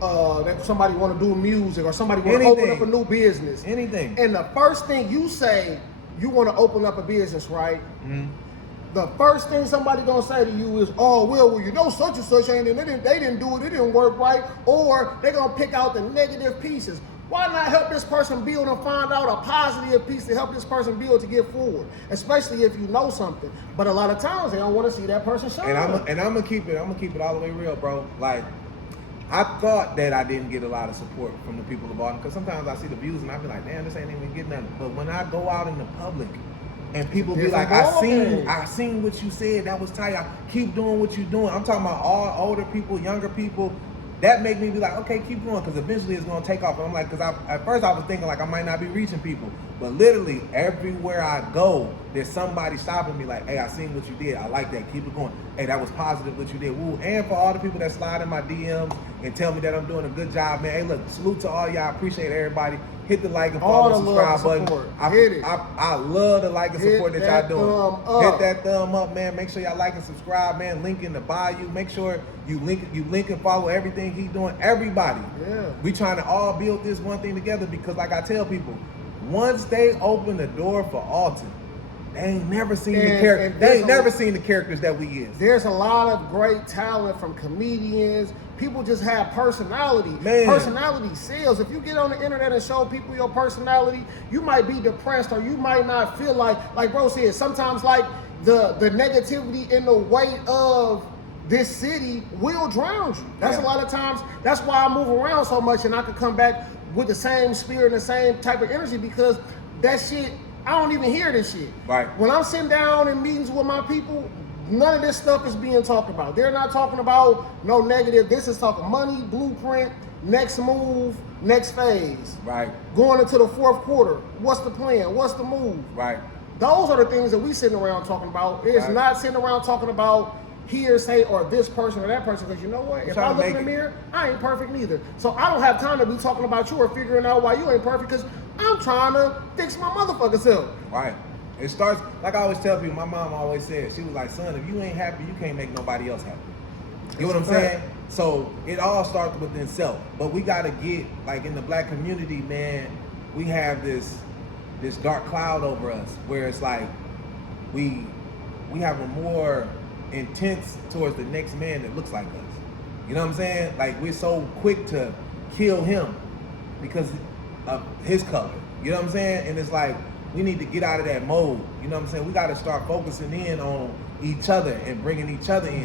that somebody want to do music or somebody want to open up a new business. Anything. And the first thing you say, you want to open up a business, right? Mm-hmm. The first thing somebody gonna say to you is, "Oh, well, you know, such and such ain't, and they didn't do it, it didn't work right," or they're gonna pick out the negative pieces. Why not help this person build and find out a positive piece to help this person build to get forward, especially if you know something? But a lot of times they don't want to see that person shine. And I'm gonna keep it all the way real, bro. Like, I thought that I didn't get a lot of support from the people of Baltimore, because sometimes I see the views and I be like, damn, this ain't even getting nothing. But when I go out in the public and people be like, I seen what you said, that was tight. I keep doing what you're doing. I'm talking about all older people, younger people. That make me be like, okay, keep going, because eventually it's gonna take off. And I'm like, because at first I was thinking like I might not be reaching people, but literally everywhere I go, there's somebody stopping me like, hey, I seen what you did. I like that. Keep it going. Hey, that was positive what you did. Woo. And for all the people that slide in my DMs and tell me that I'm doing a good job, man. Hey, look, salute to all y'all. I appreciate everybody. Hit the like and follow, subscribe button. I love the like and support that y'all doing. Hit that thumb up, man. Make sure y'all like and subscribe, man. Link in the bio. Make sure you link and follow everything he's doing. Everybody. Yeah. We trying to all build this one thing together, because like I tell people, once they open the door for Alton, they ain't never seen the characters. They ain't never seen the characters that we is. There's a lot of great talent from comedians. People just have personality. Man. Personality sells. If you get on the internet and show people your personality, you might be depressed, or you might not feel like bro said, sometimes like the negativity in the weight of this city will drown you. That's a lot of times. That's why I move around so much, and I can come back with the same spirit and the same type of energy, because that shit, I don't even hear this shit. Right. When I'm sitting down in meetings with my people, none of this stuff is being talked about. They're not talking about no negative. This is talking money, blueprint, next move, next phase. Right. Going into the fourth quarter, what's the plan? What's the move? Right. Those are the things that we sitting around talking about. It's not sitting around talking about hearsay or this person or that person, because you know what? If I look in the mirror, I ain't perfect neither. So I don't have time to be talking about you or figuring out why you ain't perfect, because I'm trying to fix my motherfucking self. Right. It starts, like I always tell people, my mom always said, she was like, son, if you ain't happy, you can't make nobody else happy. You know what I'm saying? So it all starts within self. But we gotta get, like in the black community, man, we have this dark cloud over us where it's like we have a more intense towards the next man that looks like us. You know what I'm saying? Like, we're so quick to kill him because of his color. You know what I'm saying? And it's like, we need to get out of that mode. You know what I'm saying? We got to start focusing in on each other and bringing each other in.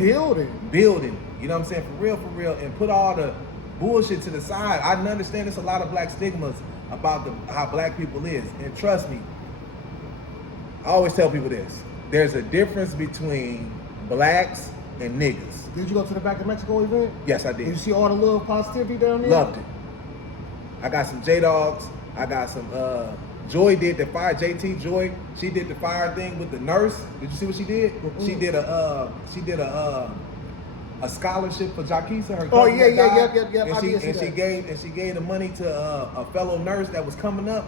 Building. You know what I'm saying? For real. And put all the bullshit to the side. I understand there's a lot of black stigmas about how black people is. And trust me, I always tell people this. There's a difference between blacks and niggas. Did you go to the Back in Mexico event? Yes, I did. Did you see all the love, positivity down there? Loved it. I got some J-Dogs. I got some, Joy did the fire, JT Joy, she did the fire thing with the nurse. Did you see what she did? Mm-hmm. She did a scholarship for Jaquisa, her cousin. Yep. And she gave the money to a fellow nurse that was coming up.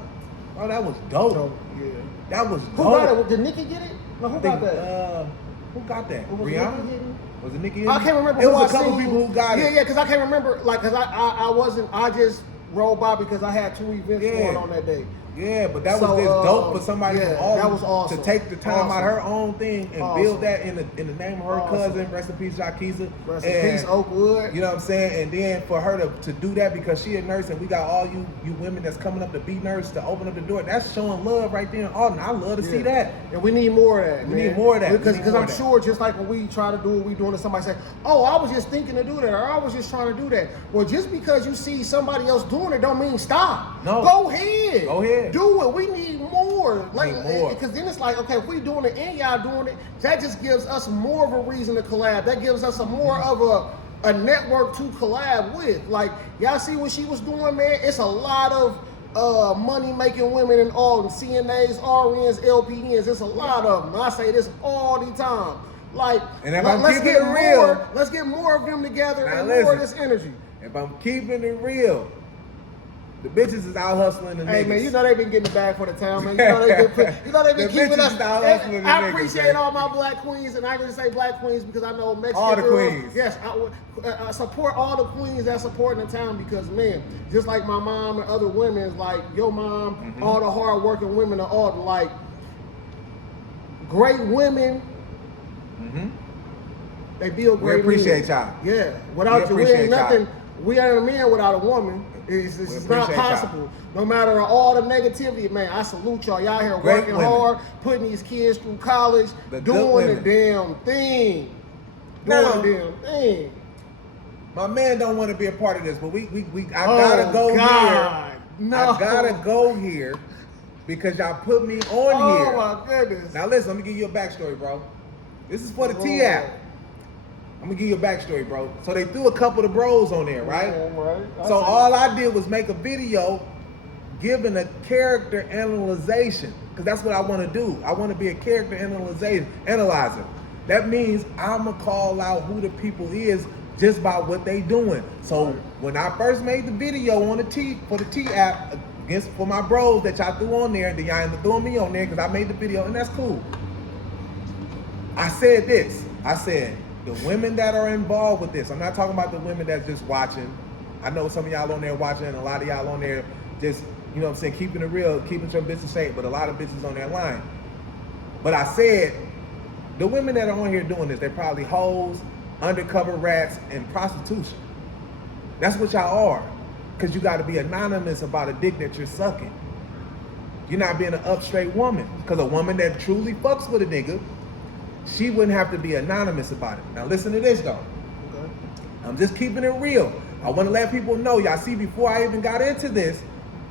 Oh, that was dope. Yeah. That was dope. Who got it? Did Nikki get it? No, who got that? Who got that? Was Rihanna? Was it Nikki? I can't remember. It was a couple people who got it. Yeah, because I can't remember. Like, because I just rolled by because I had 2 events going on that day. Yeah, but that was So, just dope for somebody yeah, from all that was awesome. to take the time out of her own thing and build Awesome. that in the name of her cousin. Rest in peace, Jaquisa. Rest in peace, Oakwood. You know what I'm saying? And then for her to do that because she a nurse and we got all you women that's coming up to be nurse to open up the door. That's showing love right there in Alden. I love to see that. And we need more of that. We need more of that. Because I'm sure just like when we try to do what we doing and somebody say, oh, I was just thinking to do that, or I was just trying to do that. Well, just because you see somebody else doing it don't mean stop. No. Go ahead. Go ahead. Do it. We need more. More. Because then it's like, okay, if we doing it and y'all doing it, that just gives us more of a reason to collab. That gives us a more of a network to collab with. Like, y'all see what she was doing, man? It's a lot of money making women in Alden, CNAs, RNs, LPNs. It's a lot of them. I say this all the time. Like, and if let's get more. Let's get more of them together and more of this energy. If I'm keeping it real, the bitches is out hustling the niggas. Hey man, you know they been getting the bag for the town, man. You know they been keeping us. I appreciate all my black queens, and I just say black queens because I know Mexican all the girls, queens. Yes, I support all the queens that supporting the town because man, just like my mom and other women, like your mom, all the hard working women are all like great women. They build great. We appreciate y'all. Yeah, without you, we ain't nothing. We ain't a man without a woman. It's not possible. No matter all the negativity, man, I salute y'all. Y'all here working hard, putting these kids through college, doing the damn thing. Doing the damn thing. My man don't want to be a part of this, but I gotta go here. No. I gotta go here because y'all put me on here. Oh my goodness. Now listen, let me give you a backstory, bro. This is for the T app. I'm gonna give you a backstory, bro. So they threw a couple of bros on there, right? So all I did was make a video giving a character analyzation, because that's what I want to do. I want to be a character analyzer. That means I'm gonna call out who the people is just by what they doing. So when I first made the video on the T app for my bros that y'all threw on there, and then y'all ended up throwing me on there because I made the video, and that's cool. I said this. I said, the women that are involved with this, I'm not talking about the women that's just watching. I know some of y'all on there watching, and a lot of y'all on there just, you know what I'm saying, keeping it real, keeping some bitches safe, but a lot of bitches on that line. But I said, the women that are on here doing this, they're probably hoes, undercover rats, and prostitution. That's what y'all are. Because you got to be anonymous about a dick that you're sucking. You're not being an up straight woman. Because a woman that truly fucks with a nigga, she wouldn't have to be anonymous about it. Now listen to this though. Okay. I'm just keeping it real. I want to let people know, y'all see, before I even got into this,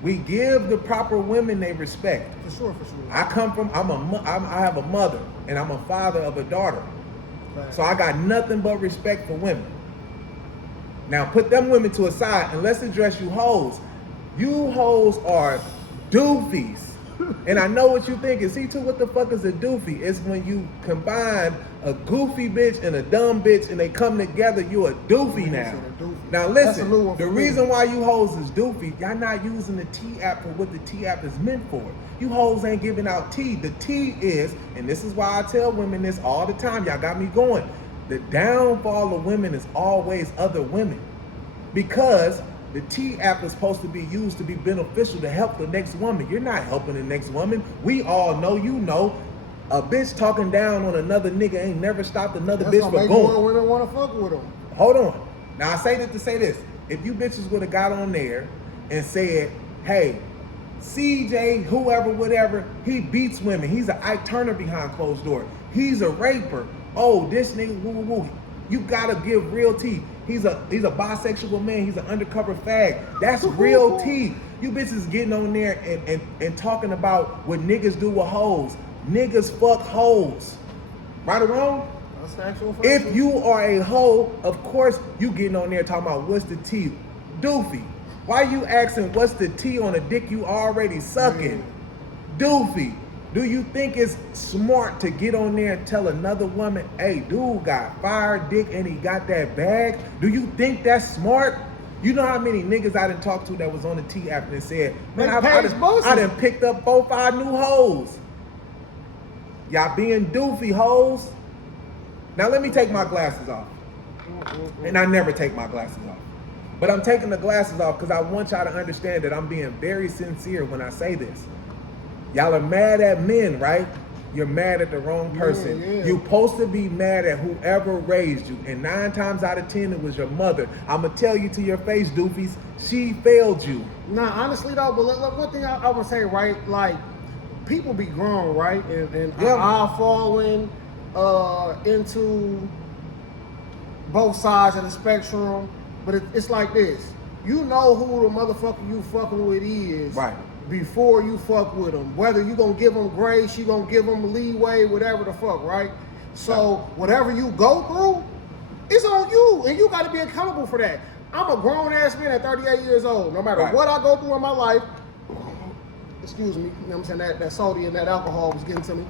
we give the proper women they respect. For sure, for sure. I come from, I have a mother and I'm a father of a daughter. Right. So I got nothing but respect for women. Now put them women to a side and let's address you hoes. You hoes are doofies. And I know what you thinking. See, too, what the fuck is a doofy? It's when you combine a goofy bitch and a dumb bitch and they come together, you a doofy now. Now listen, the reason why you hoes is doofy, y'all not using the T app for what the T app is meant for. You hoes ain't giving out T. The T is, and this is why I tell women this all the time, y'all got me going. The downfall of women is always other women. Because the T app is supposed to be used to be beneficial to help the next woman. You're not helping the next woman. We all know, you know, a bitch talking down on another nigga ain't never stopped another bitch from going. More women want to fuck with them. Hold on. Now I say that to say this. If you bitches would have got on there and said, hey, CJ, whoever, whatever, he beats women. He's an Ike Turner behind closed door. He's a raper. Oh, this nigga, woo, woo, woo. You gotta give real tea. He's a bisexual man. He's an undercover fag. That's real tea. You bitches getting on there and talking about what niggas do with hoes. Niggas fuck hoes. Right or wrong? That's actual fact. If you are a hoe, of course you getting on there talking about what's the tea. Doofy. Why you asking what's the tea on a dick you already sucking? Doofy. Do you think it's smart to get on there and tell another woman, hey, dude got fire dick and he got that bag? Do you think that's smart? You know how many niggas I done talked to that was on the T app and said, man, I done picked up 4-5 new hoes. Y'all being doofy hoes. Now let me take my glasses off. And I never take my glasses off. But I'm taking the glasses off because I want y'all to understand that I'm being very sincere when I say this. Y'all are mad at men, right? You're mad at the wrong person. Yeah. You're supposed to be mad at whoever raised you. And 9 times out of 10, it was your mother. I'm going to tell you to your face, doofies, she failed you. Nah, honestly though, but look, one thing I would say, right? Like, people be grown, right? And Yeah. I've fallen into both sides of the spectrum. But it's like this. You know who the motherfucker you fucking with is. Right. Before you fuck with them. Whether you gonna give them grace, you gonna give them leeway, whatever the fuck, right? So whatever you go through, it's on you. And you gotta be accountable for that. I'm a grown ass man at 38 years old. No matter what I go through in my life, excuse me, you know what I'm saying, that sodium and that alcohol was getting to me.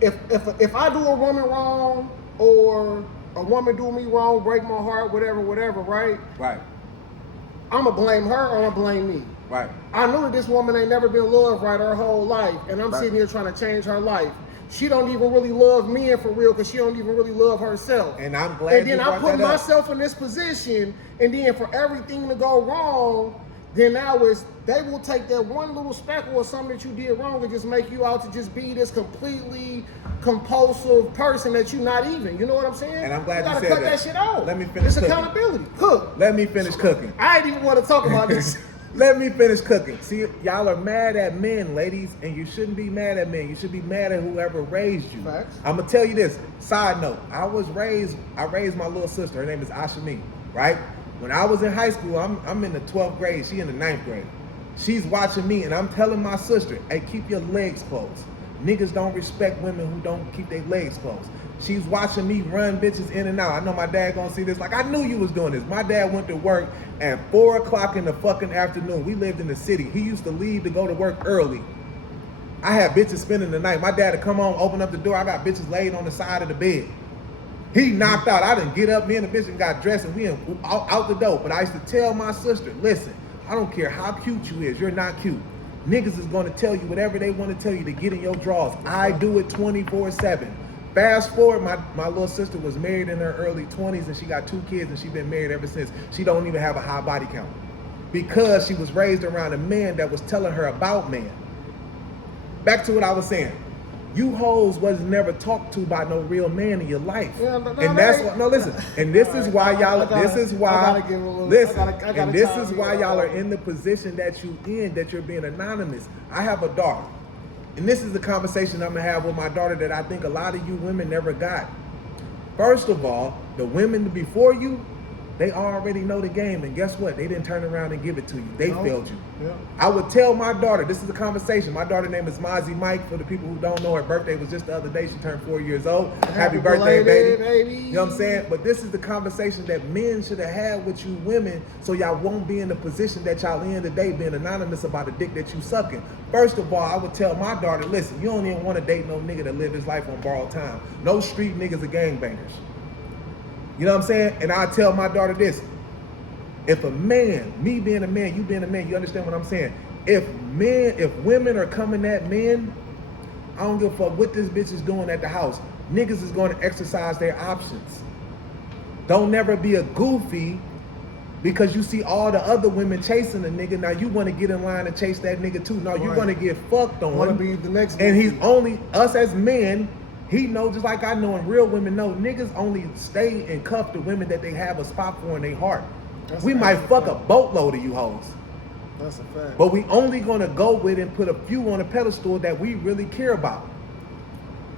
If I do a woman wrong or a woman do me wrong, break my heart, whatever, right? Right. I'ma blame her or I'ma blame me. Right. I know that this woman ain't never been loved right her whole life, and I'm sitting here trying to change her life. She don't even really love men for real because she don't even really love herself. And I'm glad. And then I put myself in this position, and then for everything to go wrong, then now they will take that one little speckle or something that you did wrong and just make you out to just be this completely compulsive person that you're not even. You know what I'm saying? And I'm glad you gotta said cut that. that shit out. Let me finish It's cooking. accountability. Cook. Let me finish cooking. I ain't even want to talk about this. Let me finish cooking. See, y'all are mad at men, ladies, and you shouldn't be mad at men. You should be mad at whoever raised you. Facts. I'm gonna tell you this. Side note: I raised my little sister. Her name is Ashami. Right? When I was in high school, I'm in the 12th grade. She in the 9th grade. She's watching me, and I'm telling my sister, "Hey, keep your legs closed. Niggas don't respect women who don't keep their legs closed." She's watching me run bitches in and out. I know my dad gonna see this. Like, I knew you was doing this. My dad went to work at 4 o'clock in the fucking afternoon. We lived in the city. He used to leave to go to work early. I had bitches spending the night. My dad would come home, open up the door. I got bitches laid on the side of the bed. He knocked out. I didn't get up. Me and the bitch and got dressed, and we out the door. But I used to tell my sister, listen, I don't care how cute you is. You're not cute. Niggas is going to tell you whatever they want to tell you to get in your drawers. I do it 24/7. Fast forward, my little sister was married in her early 20s, and she got 2 kids, and she's been married ever since. She don't even have a high body count because she was raised around a man that was telling her about men. Back to what I was saying. You hoes was never talked to by no real man in your life. Yeah, And that's why, no, listen. And this is why y'all, y'all are in the position that you in, that you're being anonymous. I have a daughter. And this is the conversation I'm gonna have with my daughter that I think a lot of you women never got. First of all, the women before you, they already know the game, and guess what? They didn't turn around and give it to you. They failed you. Yeah. I would tell my daughter, this is a conversation. My daughter's name is Mozzie Mike. For the people who don't know, her birthday was just the other day. She turned 4 years old. Happy birthday, baby. You know what I'm saying? But this is the conversation that men should have had with you women, so y'all won't be in the position that y'all in today, being anonymous about the dick that you sucking. First of all, I would tell my daughter, listen, you don't even want to date no nigga that live his life on borrowed time. No street niggas are gangbangers. You know what I'm saying? And I tell my daughter this. If a man, me being a man, you being a man, you understand what I'm saying? If women are coming at men, I don't give a fuck what this bitch is doing at the house. Niggas is going to exercise their options. Don't never be a goofy because you see all the other women chasing a nigga. Now you want to get in line and chase that nigga too. No, you're going to get fucked on. Want to be the next and goofy. He's only, us as men, he knows just like I know, and real women know, niggas only stay and cuff the women that they have a spot for in their heart. We might fuck a boatload of you hoes. That's a fact. But we only gonna go with and put a few on a pedestal that we really care about.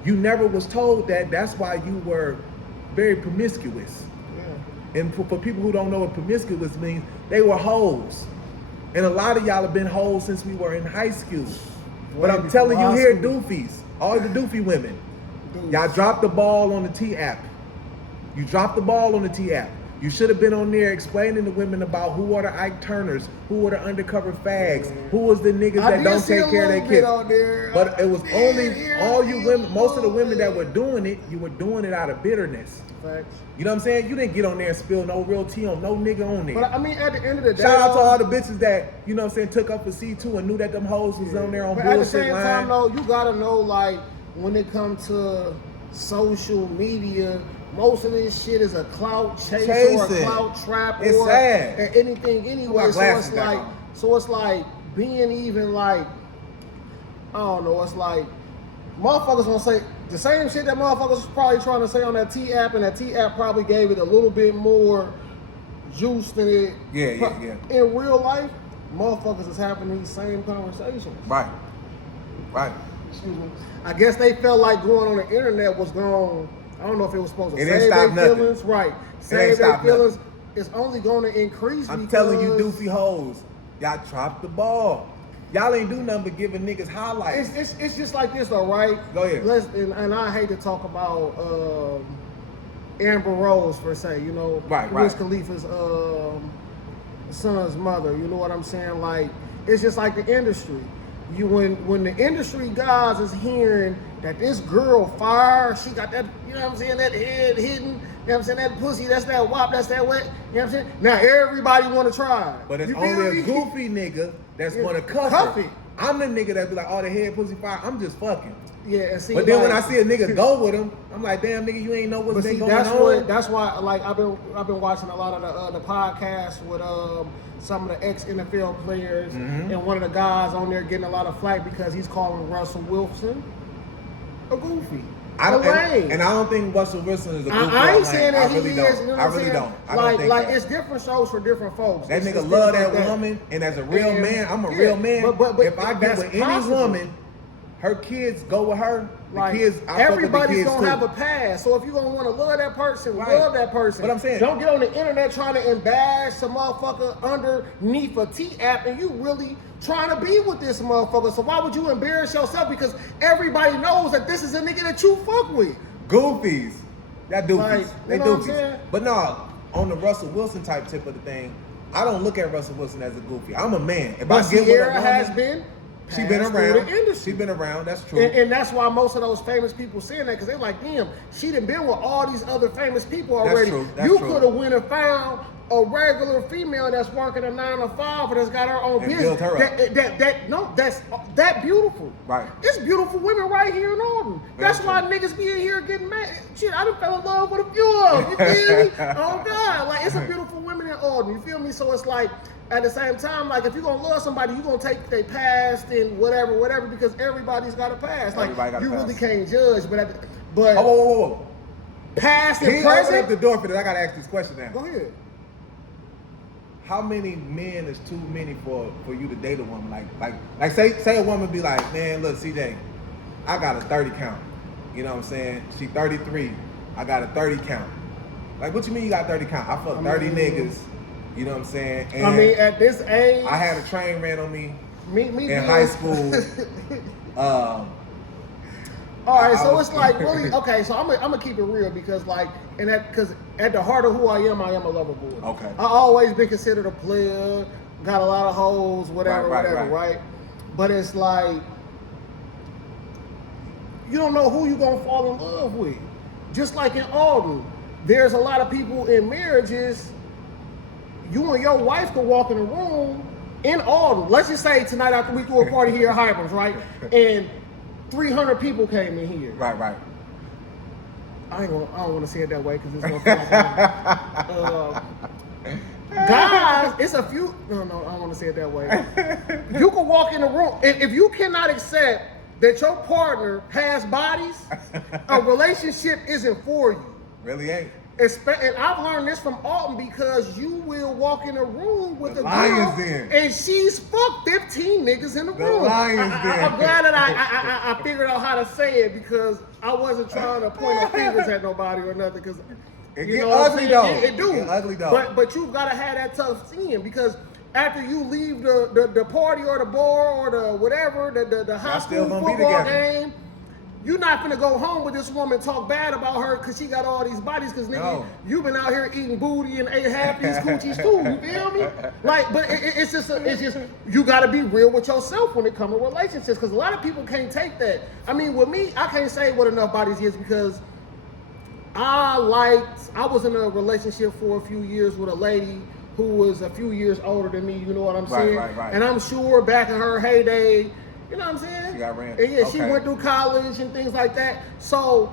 You never was told that. That's why you were very promiscuous. Yeah. And for people who don't know what promiscuous means, they were hoes. And a lot of y'all have been hoes since we were in high school. But I'm telling you here, doofies, all the doofy women, y'all dropped the ball on the T app. You dropped the ball on the T app. You should have been on there explaining to women about who are the Ike Turners, who are the undercover fags, who was the niggas that don't take care of their kids. But it was only all you women, most of the women that were doing it, you were doing it out of bitterness. Facts. You know what I'm saying? You didn't get on there and spill no real tea on no nigga on there. But I mean, at the end of the day, shout out to all the bitches that, you know what I'm saying, took up for C2 and knew that them hoes was on there on bullshit line. At the same time, though, you gotta know, like, when it comes to social media. Most of this shit is a clout chase or a clout trap it's or sad. anything anyway. So it's like being even like, I don't know, it's like motherfuckers gonna say the same shit that motherfuckers was probably trying to say on that T app, and that T app probably gave it a little bit more juice than it. Yeah. In real life, motherfuckers is having these same conversations. Right. Excuse me. I guess they felt like going on the internet was going. I don't know if it was supposed to save stop their nothing. feelings. Right. It Save ain't their stop feelings. nothing. It's only going to increase. I'm because telling you, doofy hoes, y'all dropped the ball. Y'all ain't do nothing but giving niggas highlights. It's just like this, though, right? Go ahead. And I hate to talk about Amber Rose per se. You know, Wiz Khalifa's son's mother. You know what I'm saying? Like, it's just like the industry. When the industry guys is hearing that this girl fire, she got that, you know what I'm saying, that head hidden, you know what I'm saying, that pussy, that's that wop, that's that wet, you know what I'm saying? Now everybody want to try it. But it's You only feel a me? goofy nigga that's gonna Cuff cuff it. it. I'm the nigga that be like, oh, the head pussy fire, I'm just fucking. Yeah, and see, But then like, when I see a nigga go with him, I'm like, damn nigga, you ain't know what's but been see, going on. that's why, like, I've been watching a lot of the podcasts with some of the ex NFL players, and one of the guys on there getting a lot of flack because he's calling Russell Wilson a goofy. And I don't think Russell Wilson is a goofy. I ain't saying that I really he don't. is. You know I what I'm really saying? don't. I don't think like that. it's different shows for different folks. That It's nigga love things that like woman, and as a real And, man, I'm a yeah, real man. but if I get that's with any possible. woman, her kids go with her. The Like, kids, I fuck with the everybody's kids gonna too. have a past. So if you're gonna want to love that person, Right. love that person. But I'm saying, don't get on the internet trying to embash some motherfucker underneath a T app, and you really trying to be with this motherfucker. So why would you embarrass yourself? Because everybody knows that this is a nigga that you fuck with. Goofies. That doofies. Like, They you know what I'm doofies. saying? But no, on the Russell Wilson type tip of the thing, I don't look at Russell Wilson as a goofy. I'm a man. If But I get with a Sierra woman, has been. she been passed through around. the industry. She been around. That's true. And that's why most of those famous people saying that, because they're like, damn, she done been with all these other famous people already. True. That's You true. could have went and found a regular female that's working a 9 to 5 and that's got her own And business. build her up. That's that beautiful. Right. It's beautiful women right here in Auburn. That's Very why true. niggas be in here getting mad. Shit, I done fell in love with a few of them. You feel me? Oh God, like it's a beautiful women in Auburn. You feel me? So it's like, at the same time, like if you're gonna love somebody, you're gonna take their past and whatever, because everybody's got a past. Like Everybody got a you past. really can't judge, but Whoa. past He and opened up present. the door for this. I gotta ask this question now. Go ahead. How many men is too many for you to date a woman? Like say a woman be like, man, look, CJ, I got a 30 count. You know what I'm saying? She 33. I got a 30 count. Like, what you mean you got 30 count? I fucked 30 niggas. You know what I'm saying? And I mean, at this age, I had a train ran on me me in high school. All right, I so was- it's like really okay. So I'm gonna keep it real because because at the heart of who I am a lover boy. Okay. I always been considered a player, got a lot of hoes, whatever, right? But it's like you don't know who you gonna fall in love with. Just like in Auburn, there's a lot of people in marriages. You and your wife could walk in a room in Auburn. Let's just say tonight after we threw a party here at Hybrams, right? And 300 people came in here. Right. I don't want to say it that way because it's gonna feel like guys, it's a few. No, I don't want to say it that way. You can walk in the room, and if you cannot accept that your partner has bodies, a relationship isn't for you. Really ain't. And I've learned this from Alton because you will walk in a room with The a girl lion's den. and she's fucked 15 niggas in the room. lion's den. I'm glad that I figured out how to say it because I wasn't trying to point no fingers at nobody or nothing because It you get know what I'm ugly saying? though. It do. It get ugly though. But you've got to have that tough skin because after you leave the party or the bar or the whatever, the high Y'all still school gonna be football together. game, you're not gonna go home with this woman talk bad about her because she got all these bodies because nigga, No. you've been out here eating booty and ate half these coochies too. You feel me? Like, but it's just you got to be real with yourself when it comes to relationships because a lot of people can't take that. I mean, with me, I can't say what enough bodies is because I was in a relationship for a few years with a lady who was a few years older than me. You know what I'm saying? Right. And I'm sure back in her heyday. You know what I'm saying? She got ran. And yeah, she Okay. went through college and things like that. So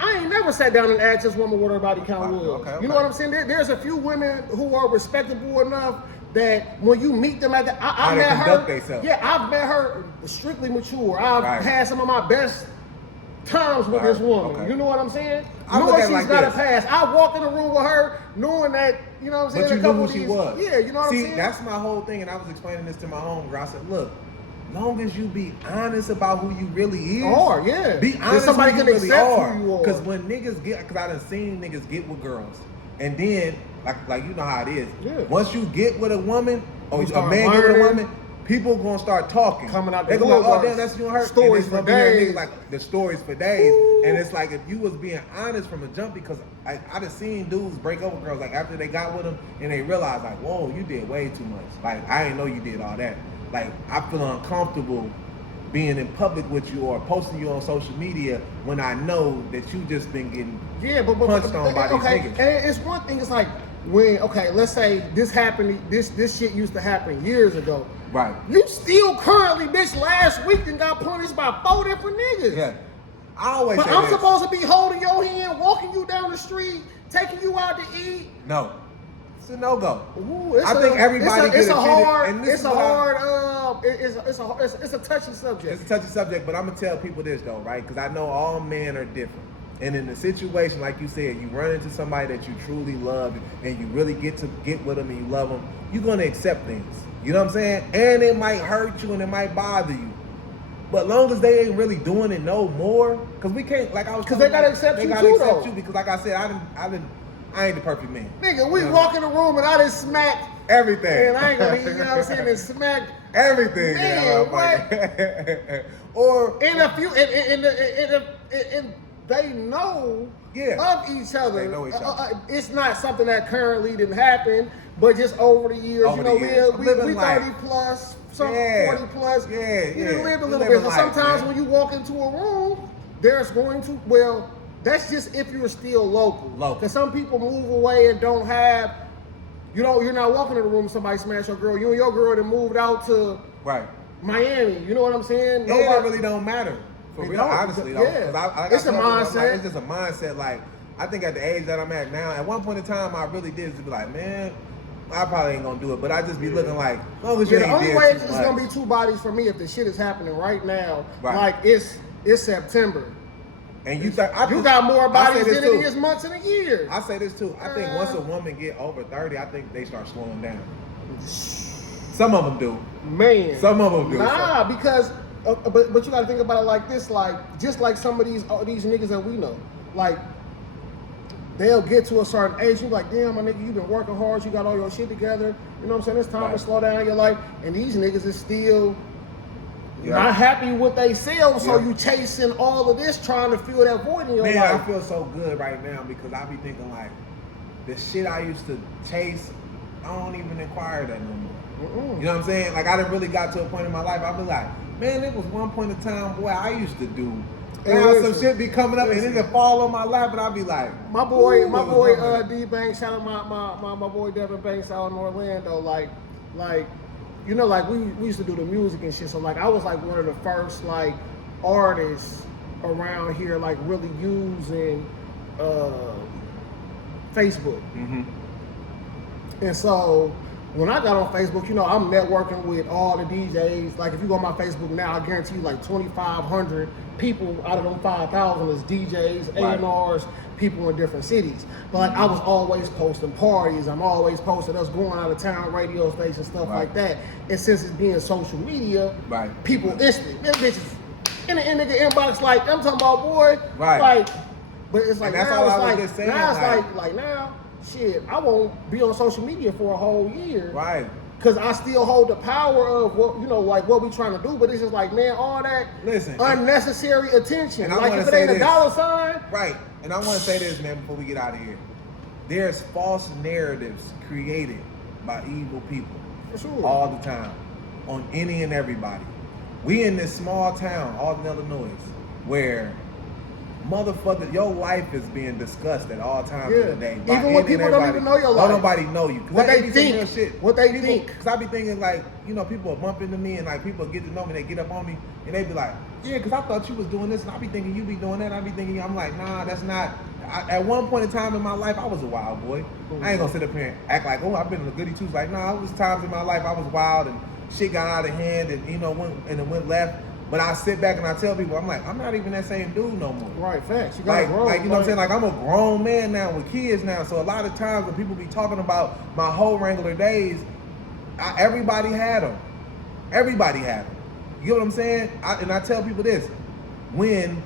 I ain't never sat down and asked this woman what her body count was. Okay. You know what I'm saying? There's a few women who are respectable enough that when you meet them at the, I met her. Themselves. Yeah, I've met her strictly mature. I've Right. had some of my best times with this woman. Okay. You know what I'm saying? I look Knowing at it she's like got this. a pass. I walked in the room with her knowing that, you know what I'm saying? But you a knew couple who of she these- was. Yeah, you know what I'm saying? See, that's my whole thing, and I was explaining this to my homegirl. I said, look, long as you be honest about who you really is. Or, yeah. Be Then honest somebody who you can really accept are. who you are. Because when niggas get, because I done seen niggas get with girls, and then, like you know how it is. Yeah. Once you get with a woman, or You a start man get with a learning. woman, people gonna start talking. Coming out They the gonna be like, oh woodworks. damn, that's you hurt. Stories And it's for gonna be here, days. niggas like the stories for days. Ooh. And it's like if you was being honest from the jump, because I done seen dudes break up with girls like after they got with them and they realized like, whoa, you did way too much. Like I didn't know you did all that. Like I feel uncomfortable being in public with you or posting you on social media when I know that you just been getting but punched on by these okay. niggas. And it's one thing. It's like when let's say this happened. This shit used to happen years ago. Right. You still currently, bitch, last week and got punished by 4 different niggas. Yeah. I always But say I'm this. supposed to be holding your hand, walking you down the street, taking you out to eat. No. It's a no-go. Ooh, I think everybody it's get a treated, hard, and this it's is a what I- hard, it's a touchy subject. It's a touchy subject, but I'm gonna tell people this though, right? Because I know all men are different. And in a situation like you said, you run into somebody that you truly love, and you really get with them, and you love them. You're gonna accept things. You know what I'm saying? And it might hurt you, and it might bother you. But long as they ain't really doing it no more, because we can't, like I was, Because they gotta accept you too, though. you because, like I said, I ain't the perfect man. Nigga, we You know? walk in the room and I just smacked, Everything. and I ain't gonna, you know what I'm saying, and smacked. Everything. Man, what? Or And a few, and they know of each other. They know each other. It's not something that currently didn't happen, but just over the years, Over you know, the years. we Living 30 life. plus, some Yeah. 40 plus. Yeah, You yeah. done lived a We little living bit. So life, sometimes man. when you walk into a room, there's going to, well, that's just if you're still local. Because some people move away and don't have, you're not walking in the room, somebody smash your girl. You and your girl that moved out to right. Miami. You know what I'm saying? And it really don't matter. For It real, don't. honestly, though. Yeah. 'Cause I It's a tell people, I'm mindset. like, it's just a mindset. Like, I think at the age that I'm at now, at one point in time, I really did just be like, man, I probably ain't gonna do it. But I just be looking like, as long as you The ain't only dead way too it's much. gonna be 2 bodies for me if the shit is happening right now. Right. Like it's September. And you got more bodies this than it is months in a year. I say this too. I think once a woman get over 30, I think they start slowing down. Some of them do. Man. Some of them do. Nah, because but you gotta think about it like this, like just like some of these niggas that we know, like they'll get to a certain age, you be like, damn, my nigga, you been working hard, you got all your shit together. You know what I'm saying? It's time to slow down your life. And these niggas is still not happy with what they sell, so you chasing all of this, trying to fill that void in your life. Man, I feel so good right now because I be thinking like, the shit I used to chase, I don't even inquire that no more. You know what I'm saying? Like I done really got to a point in my life, I be like, man, it was one point in time, boy, I used to do. Now some shit be coming up and it'll fall on my lap and I'll be like, my boy D Banks, shout out my boy Devin Banks out in Orlando, like you know, like we used to do the music and shit. So like I was like one of the first like artists around here like really using Facebook. And so when I got on Facebook, you know, I'm networking with all the DJs. Like if you go on my Facebook now, I guarantee you like 2,500 people out of them 5,000 is DJs, A&Rs, people in different cities. But like I was always posting parties. I'm always posting us going out of town, radio stations, stuff like that. And since it's being social media, people instantly, them bitches in the nigga inbox like, I'm talking about boy, like, but it's like that's now all it's I was like just saying, now it's like now shit, I won't be on social media for a whole year. Right. Cause I still hold the power of what, you know, like what we trying to do, but it's just like, man, all that unnecessary attention. And like if it ain't a dollar sign. Right. And I want to say this, man, before we get out of here. There's false narratives created by evil people. For sure. All the time. On any and everybody. We in this small town, Alton, Illinois, where motherfucker, your life is being discussed at all times Yeah. of the day. Even when people don't even know your life. Don't nobody know you. What they Real think. shit. What they think. Because I be thinking like, you know, people bump into me and like people get to know me, they get up on me and they be like, yeah, because I thought you was doing this and I be thinking you be doing that. I be thinking, I'm like, nah, that's not. At one point in time in my life, I was a wild boy. I ain't gonna sit up here and act like, oh, I've been a goody two. Like, nah, it was times in my life I was wild and shit got out of hand and, you know, it went left. But I sit back and I tell people, I'm like, I'm not even that same dude no more. Right, facts. You gotta grow. Like, you know what I'm saying? Like, I'm a grown man now with kids now. So a lot of times when people be talking about my whole regular days, everybody had them. Everybody had them. You get what I'm saying? And I tell people this, when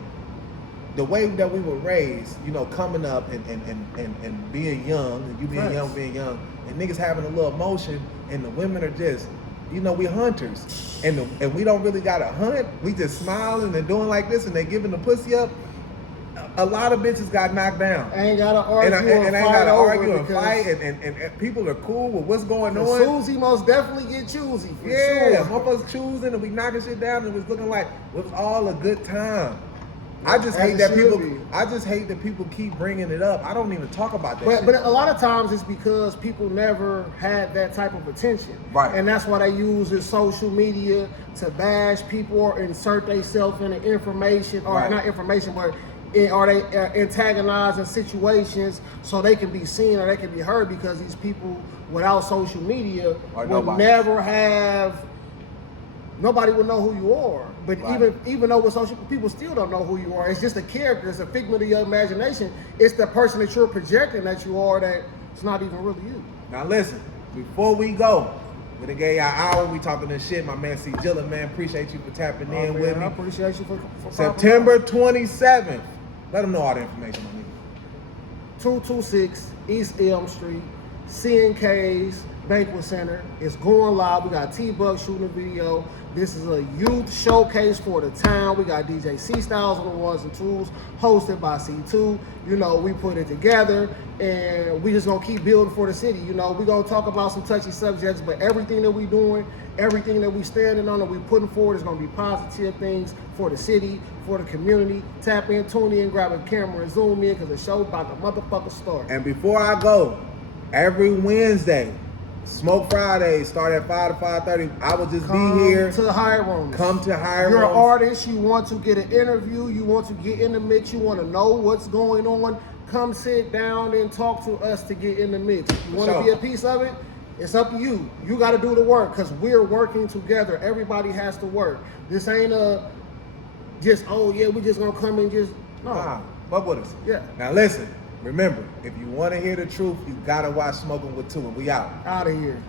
the way that we were raised, you know, coming up and being young, and you being young, and niggas having a little emotion, and the women are just, you know, we hunters, and we don't really gotta hunt. We just smiling and doing like this, and they giving the pussy up. A lot of bitches got knocked down. Ain't gotta argue and ain't gotta argue and because fight, and people are cool with what's going on. Susie most definitely get choosy. For Yeah, sure. motherfuckers choosing, and we knocking shit down, and it was looking like it was all a good time. I just As hate it that should people. be. I just hate that people keep bringing it up. I don't even talk about that. But a lot of times it's because people never had that type of attention. Right. And that's why they use this social media to bash people or insert themselves into information, or Right. not information, but are they antagonizing situations so they can be seen or they can be heard, because these people without social media would never have, nobody would know who you are. But Right. even though with social, people still don't know who you are. It's just a character. It's a figment of your imagination. It's the person that you're projecting that you are, that it's not even really you. Now listen, before we go, we done gave y'all an hour. We talking this shit. My man C. Gilla, man, appreciate you for tapping in with I me. appreciate you for September 27th. Let them know all the information, my nigga. 226 East Elm Street, CNK's Banquet Center. It's going live. We got T-Buck shooting a video. This is a youth showcase for the town. We got DJ C-Styles on the ones and twos, hosted by C2. You know, we put it together, and we just gonna keep building for the city. You know, we gonna talk about some touchy subjects, but everything that we doing, everything that we standing on and we putting forward is gonna be positive things for the city, for the community. Tap in, tune in, grab a camera, and zoom in, because the show about to motherfucker start. And before I go, every Wednesday, Smoke Friday start at 5 to 5:30. I will just be here. To the higher rooms. Come to higher You're rooms. an artist, you want to get an interview, you want to get in the mix, you want to know what's going on, come sit down and talk to us to get in the mix. You want to be a piece of it? It's up to you. You got to do the work, because we're working together. Everybody has to work. This ain't just, oh yeah, we just gonna come and just, no. Nah, fuck with us. Yeah. Now listen, remember, if you want to hear the truth, you gotta watch Smoking with 2, and we out. Out of here.